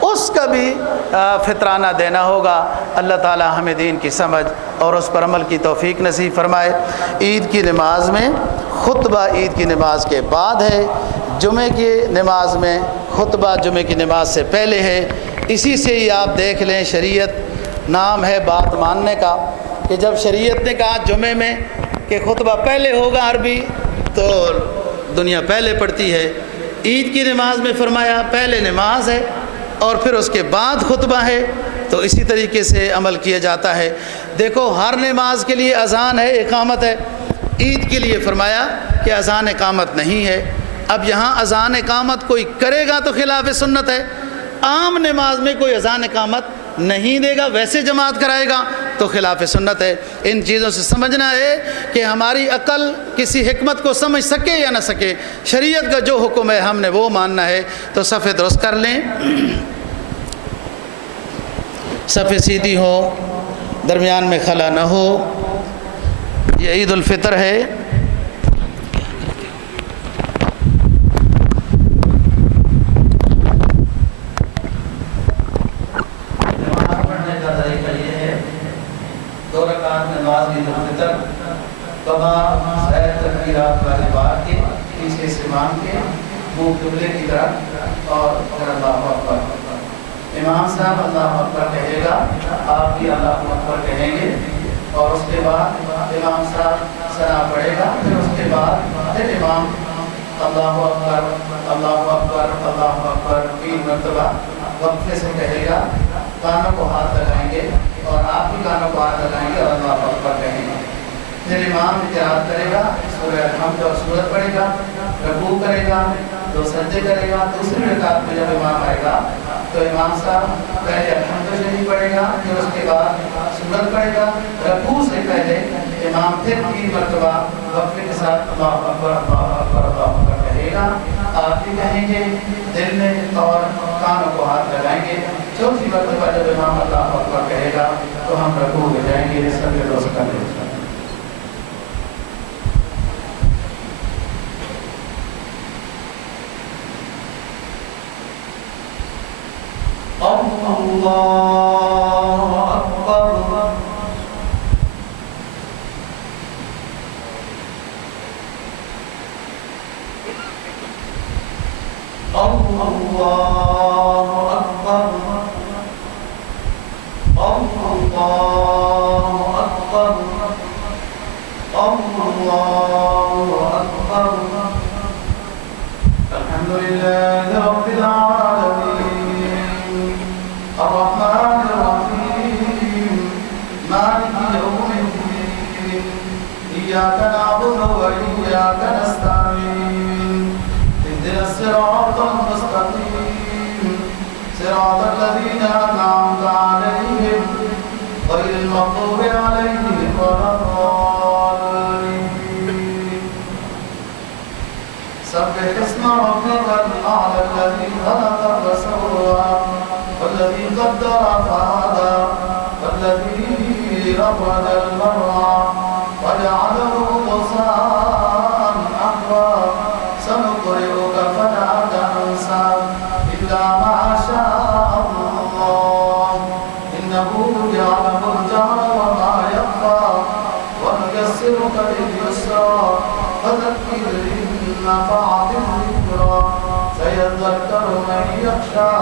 اس کا بھی فطرانہ دینا ہوگا۔ اللہ تعالی ہمیں دین کی سمجھ اور اس پر عمل کی توفیق نصیب فرمائے۔ عید کی نماز میں خطبہ عید کی نماز کے بعد ہے، جمعہ کی نماز میں خطبہ جمعہ کی نماز سے پہلے ہے۔ اسی سے ہی آپ دیکھ لیں، شریعت نام ہے بات ماننے کا، کہ جب شریعت نے کہا جمعے میں کہ خطبہ پہلے ہوگا عربی تو دنیا پہلے پڑھتی ہے، عید کی نماز میں فرمایا پہلے نماز ہے اور پھر اس کے بعد خطبہ ہے، تو اسی طریقے سے عمل کیا جاتا ہے۔ دیکھو ہر نماز کے لیے اذان ہے، اقامت ہے، عید کے لیے فرمایا کہ اذان اقامت نہیں ہے۔ اب یہاں اذان اقامت کوئی کرے گا تو خلاف سنت ہے، عام نماز میں کوئی اذان اقامت نہیں دے گا، ویسے جماعت کرائے گا تو خلاف سنت ہے۔ ان چیزوں سے سمجھنا ہے کہ ہماری عقل کسی حکمت کو سمجھ سکے یا نہ سکے، شریعت کا جو حکم ہے ہم نے وہ ماننا ہے۔ تو صفیں درست کر لیں، صفیں سیدھی ہو، درمیان میں خلا نہ ہو۔ یہ عید الفطر ہے، نماز عید الفطر کما غیر تکبیرات والے بات کے پیچھے سے مان کے منہ قبلے کی طرف اور اللہ اکبر، امام صاحب اللہ اکبر کہے گا، آپ بھی اللہ اکبر کہیں گے، اور اس کے بعد امام صاحب ثنا پڑھے گا، پھر اس کے بعد پھر امام اللہ اکبر اللہ اکبر اللہ اکبر 3 مرتبہ وقفے سے کہے گا، کانوں کو ہاتھ لگائیں گے اور آپ بھی کانوں کو ہاتھ لگائیں گے اور اللہ اکبر کہیں گے۔ پھر امام قرات کرے گا، سورہ الحمد اور سورت پڑھے گا، رکوع کرے گا، 2 سجدے کرے گا۔ دوسری رکعت میں جب امام آئے گا تو امام صاحب پہلے الحمد شریف پڑھے گا، پھر اس کے بعد سورت پڑھے گا، رکوع سے پہلے امام پھر 3 مرتبہ وقفے کے ساتھ اللہ اکبر اللہ اکبر اللہ اکبر کہے گا، آپ بھی کہیں گے دل میں اور کانوں کو ہاتھ لگائیں گے۔ چوتھی مرتبہ جب امام اللہ اکبر کہے گا تو ہم رکوع میں جائیں گے، سب درست کر لیں۔ اللہ اکبر اللہ اکبر اللہ اکبر اللہ اکبر۔ الحمدللہ رب العالمین الرحمن الرحیم مالک یوم الدین ایاک نعبد و ایاک نستعین اهدنا الصراط المستقیم صراط الذین انعمت علیہم غیر المغضوب علیہم ولا الضالین۔ سبح اسم ربک الاعلی الذی خلق فسوى والذی قدر فهدى والذی أخرج المرعى وجعله غثاء أحوى سنقرئك فلا تنسى إلا ما شاء الله إنه يعلم الجهر وما يخفى ونيسرك لليسرى فذكر إن نفعت الذكرى سيذكر من يخشى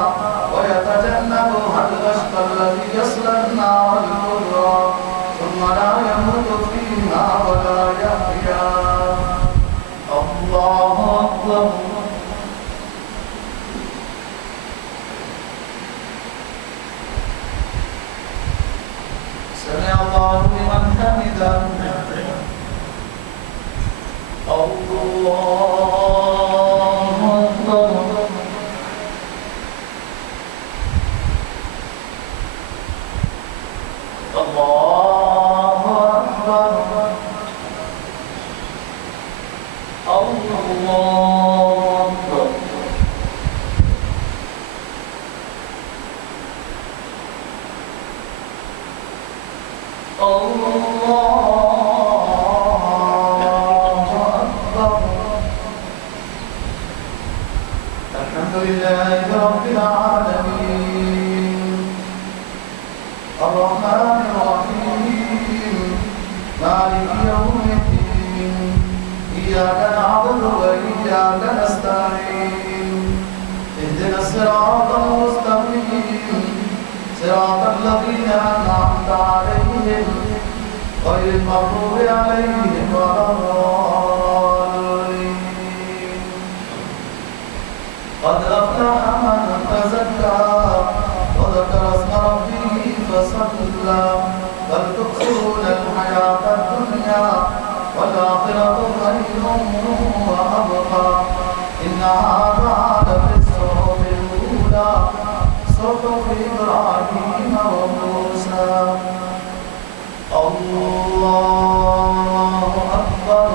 ويتجنبها الأشقى الذي يصلى النار الكبرى ثم لا يموت فيها ولا يحيا۔ الله أكبر۔ سمع الله لمن حمده۔ الله الحمد لله رب العالمين الرحمن الرحيم مالك يوم الدين إياك نعبد وإياك نستعين اهدنا الصراط المستقيم صراط الذين أنعمت عليهم غير المغضوب عليهم ولا الضالين قد أفلح من تزكى وذكر اسم ربه فصلى بل تؤثرون الحياة الدنيا والآخرة خير وأبقى إن هذا لفي الصحف الأولى صحف إبراهيم وموسى الله أكبر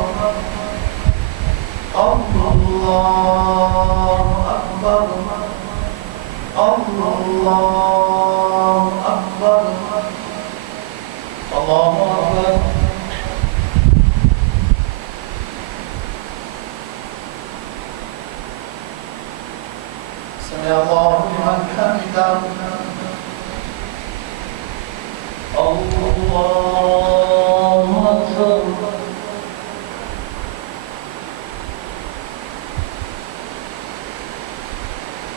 الله أكبر الله أكبر الله أكبر سمع الله لمن حمده الله أكبر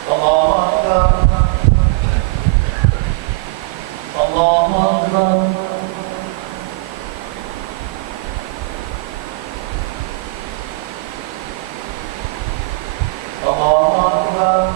الله أكبر الله أكبر الله أكبر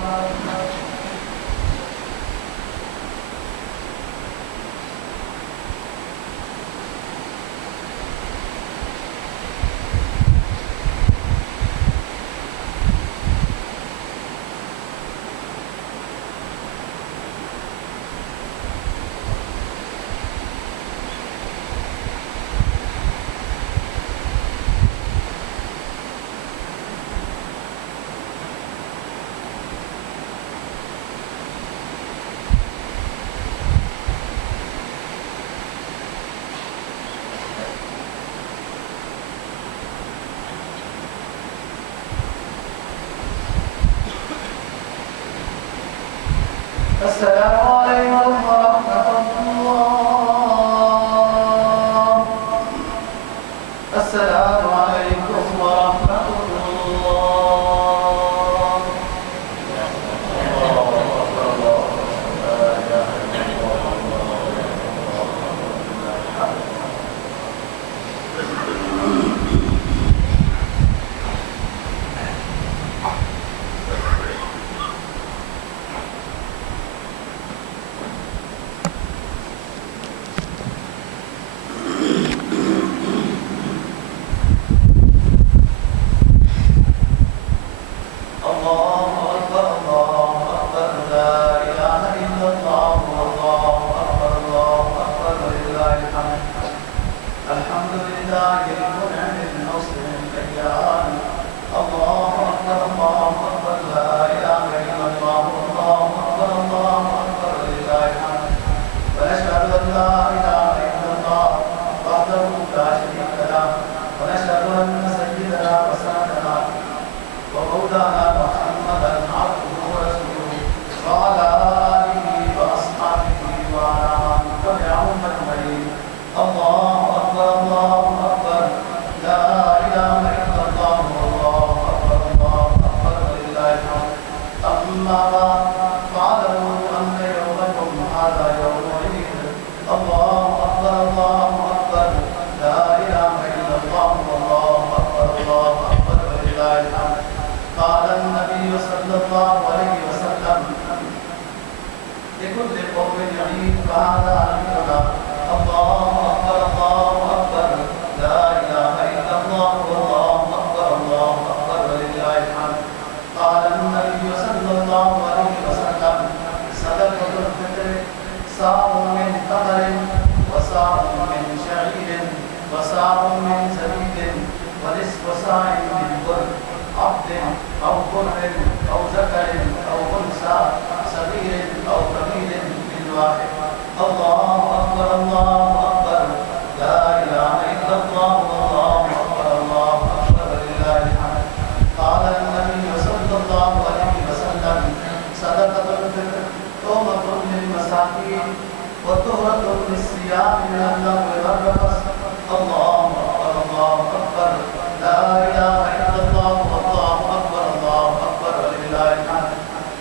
السلام عليكم ورحمة الله السلام عليكم ورحمة الله الله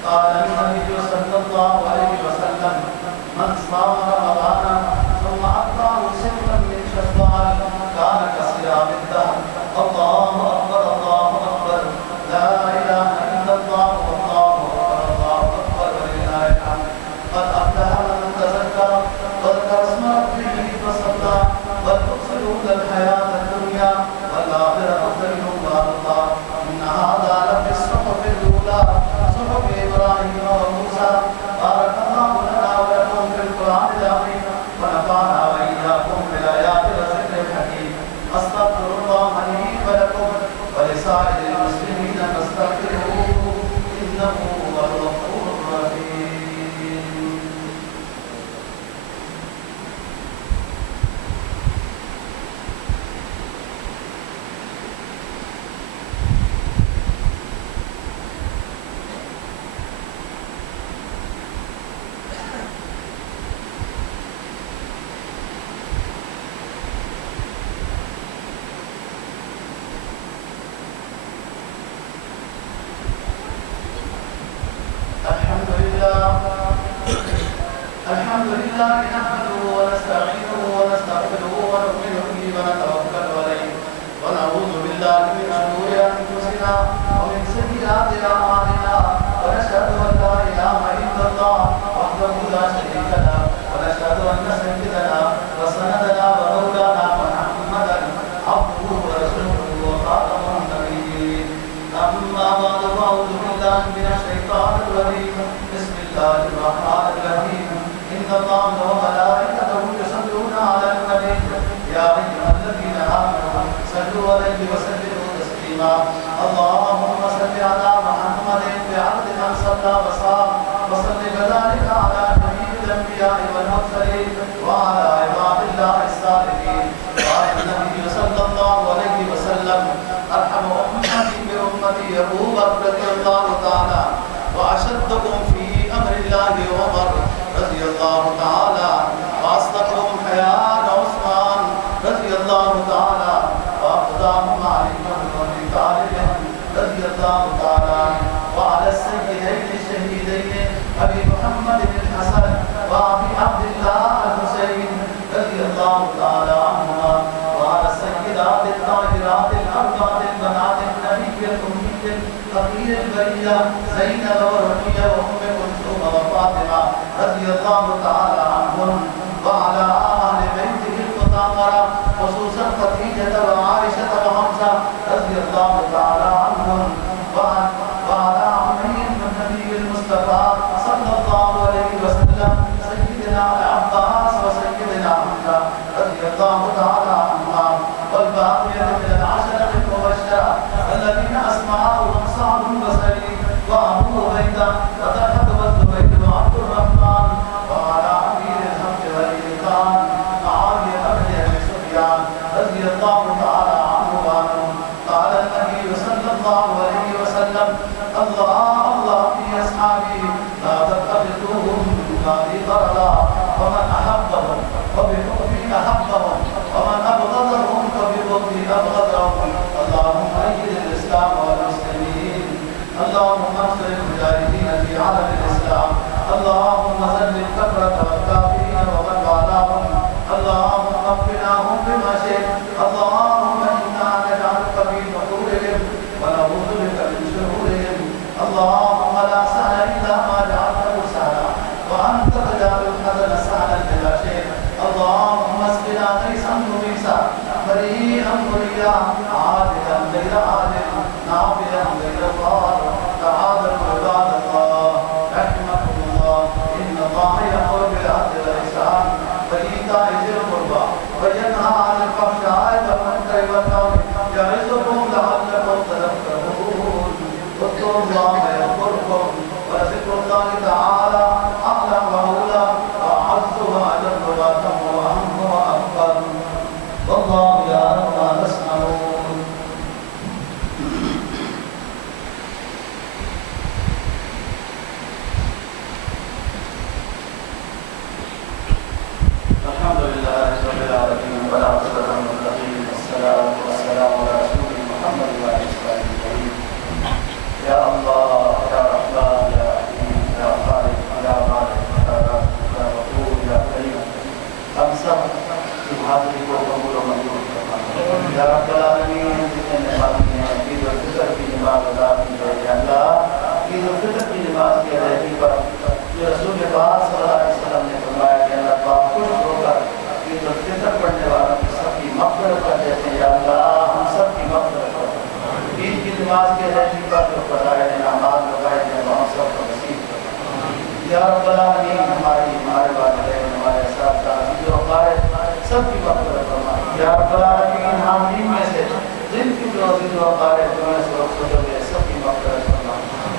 قال النبي صلى الله عليه وسلم من صام رمضان ثم أتبعه ستا من شوال كان كصيام الدهر. الله أكبر الله أكبر لا إله إلا الله والله أكبر الله أكبر ولله الحمد. قد أفلح من تزكى وذكر اسم ربه فصلى بل تؤثرون الحياة الدنيا والآخرة خير وأبقى إن هذا لفي الصحف الأولى صحف إبراهيم وموسى. بارك الله لنا ولكم في القرآن العظيم ونفعنا وإياكم بالآيات والذكر الحكيم. أستغفر الله لي ولكم ولسائر المسلمين فاستغفروه إنه هو الغفور الرحيم. الحمد لله نحمده ونستعينه ونستغفره ونؤمن به ونتوكل عليه ونعوذ بالله من شرور انفسنا ومن سيئات اعمالنا ونشهد ان لا اله الا الله وحده لا شريك له ونشهد ان سيدنا وسندنا ومولانا محمدا عبده ورسوله وخاتم النبيين. اما بعد فاعوذ بالله من الشيطان الرجيم. بسم الله الرحمن الرحيم. إن الله وملائكته يصلون على النبي يا أيها الذين آمنوا صلوا عليه وسلموا تسليما. اللهم صل على محمد بعدد من صلى وصام وصل كذلك على جميع الأنبياء والمرسلين وعلى عباد الله الصالحين. قال النبي صلى الله عليه وسلم أرحم أمتي بأمتي أبو بكر رضي الله تعالى وأشدكم في أمر الله عمر رضي الله تعالى وأصدقهم حياء عثمان رضي الله تعالى وأقدامهم علي بن أبي طالب رضي الله تعالى وعلى السيدين الشهيدين أبي محمد الحسن وأبي عبد الله الحسين رضي الله تعالى عنهما وعلى السيدات الطاهرات الأربعة البنات النبي الأمي الفقير البرية زينب ورقية وأم كلثوم وفاطمة رضي الله تعالى عنهم وعلى آل بيته المطهرة خصوصا خديجة وعائشة وحمزة رضي الله تعالى عنهم وعلى عمهم النبي المصطفى صلى الله عليه وسلم سيدنا العباس وسيدنا حمزة رضي الله تعالى عنهما والباقية من العشرة المبشرة الذين أسماءهم سعد وسعيد وأبو عبيدة وطلحة والزبير وعبد الرحمن وعلى یا رب العالمین ہمارے والدین ہمارے اساتذہ جو اقارب سب کی مغفرت فرما یا رب العالمین حاضرین میں سے جن کی جو عزیز و اقارب جو ہے سب کی مغفرت فرما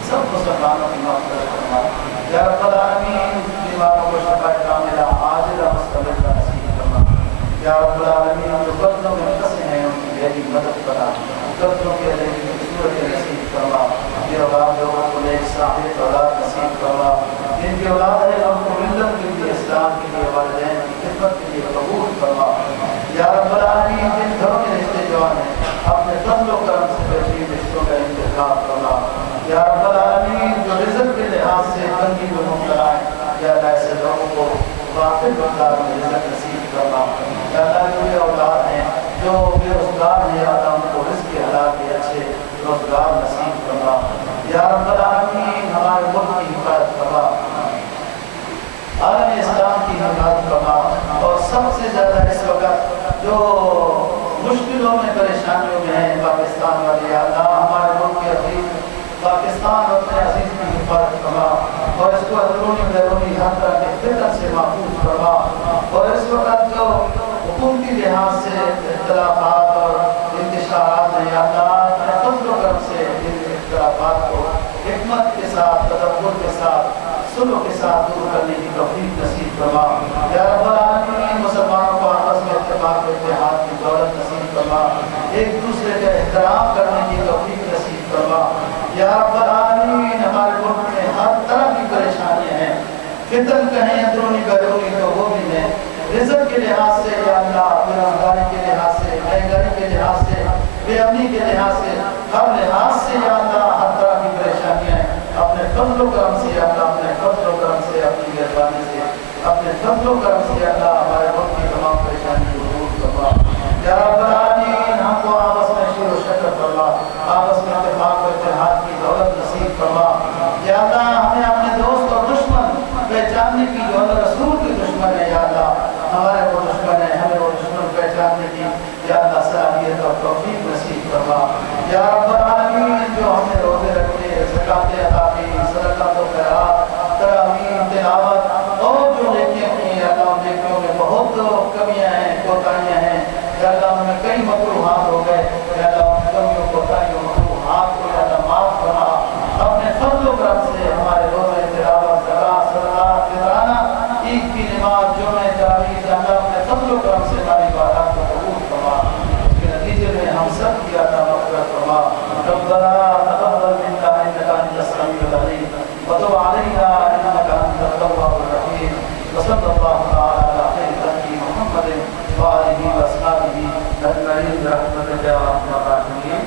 سب مسلمانوں کی مغفرت فرما یا رب العالمین بیماروں کو شفا کاملہ عاجلہ مستمرہ نصیب فرما یا رب العالمین جو قرضوں میں پھنسے ہیں ان کی گہری مدد کرا قرضوں کے علیہ صورت نصیب فرما یہ اولاد لوگوں کو نیک صالح اولاد نصیب فرما جن کی اولاد ہے ان کو ملت کے لیے اسلام کے لیے والدین کی خدمت کے لیے قبول فرما یا رب العالمین جن گھروں کے رشتے جوان ہیں اپنے فضل و کرم سے بہترین رشتوں کا انتخاب فرما یا رب العالمین جو رزق کے لحاظ سے تنگی میں مبتلا ہیں یا اللہ ایسے لوگوں کو واقعی مقدار میں رزق نصیب فرما یا اللہ جو یہ اولاد ہیں جو بے روزگار ہیں یا اللہ ان کو رزق کے حلال کے اچھے روزگار نصیب فرما یا رب العالمین ہمارے ملک کی حفاظت فرما عالم اسلام کی حفاظت فرما اور سب سے زیادہ اس وقت جو مشکلوں میں پریشانیوں میں ہیں پاکستان والے یا اللہ ہمارے ملک کے عزیز پاکستان اپنے عزیز کی حفاظت فرما اور اس کو اندرونی بیرونی ہر طرح کے فتن سے محفوظ فرما اور اس وقت جو حکومتی لحاظ سے اختلافات اور انتشارات ہیں یا اللہ اپنے فضل و کرم سے ان اختلافات کو حکمت کے ساتھ تدبر کے ساتھ صلح کے ساتھ دور کرنے کی توفیق نصیب فرما یا رب العالمین مسلمانوں کو آپس میں اتفاق و اتحاد کی دولت نصیب فرما ایک دوسرے کا احترام کرنے کی توفیق نصیب فرما یا رب العالمین ہمارے ملک میں ہر طرح کی پریشانیاں ہیں فتن کہیں اندرونی بیرونی تو وہ بھی ہیں رزق کے لحاظ سے یا اللہ بے روزگاری کے لحاظ سے مہنگائی کے لحاظ سے بے امنی کے لحاظ سے ہر لحاظ سے یا اللہ ہر طرح کی پریشانیاں ہیں اپنے فضل و کرم سے یا اللہ اپنے فضل و کرم سے اپنی مہربانی سے اپنے فضل و کرم سے یا اللہ ہمارے ملک کی تمام پریشانی کو دور فرما یا رب العالمین ہم کو آپس میں شیر و شکر فرما آپس میں اتفاق و اتحاد کی دولت نصیب فرما یا اللہ ہمیں اپنے دوست اور دشمن پہچاننے کی جو اللہ رسول کے دشمن ہے یا اللہ ہمارے وہ دشمن ہیں ہمیں وہ دشمن پہچاننے کی یا اللہ صلاحیت اور توفیق نصیب فرما یا رب العالمین جو ہم نے روزے رکھے زکوٰۃ ادا کی صدقات و خیرات تراویح تلاوت اور جو نیکیاں کی یا اللہ ان نیکیوں میں بہت کمیاں ہیں کوتاہیاں ہیں یا اللہ ان میں کئی مکروہات ہو گئے یا اللہ ان کمیوں کوتاہیوں مکروہات کو یا اللہ معاف فرما اپنے فضل و کرم سے ہمارے روزے تلاوت زکوٰۃ صدقات فطرانہ عید کی نماز جمعہ تراویح یا اللہ اپنے فضل و کرم سے ہماری عبادات کو قبول فرما اس کے نتیجے میں ہم سب کی عطا مغفرت فرما ربنا تقبل منا انك انت السميع العليم وتب علينا انك انت التواب الرحيم وصلى الله تعالى على خير خلقه محمد واله واصحابه اجمعين برحمتك يا ارحم الراحمين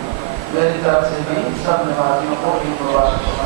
میری طرف سے بھی سب نمازیوں کو عید مبارک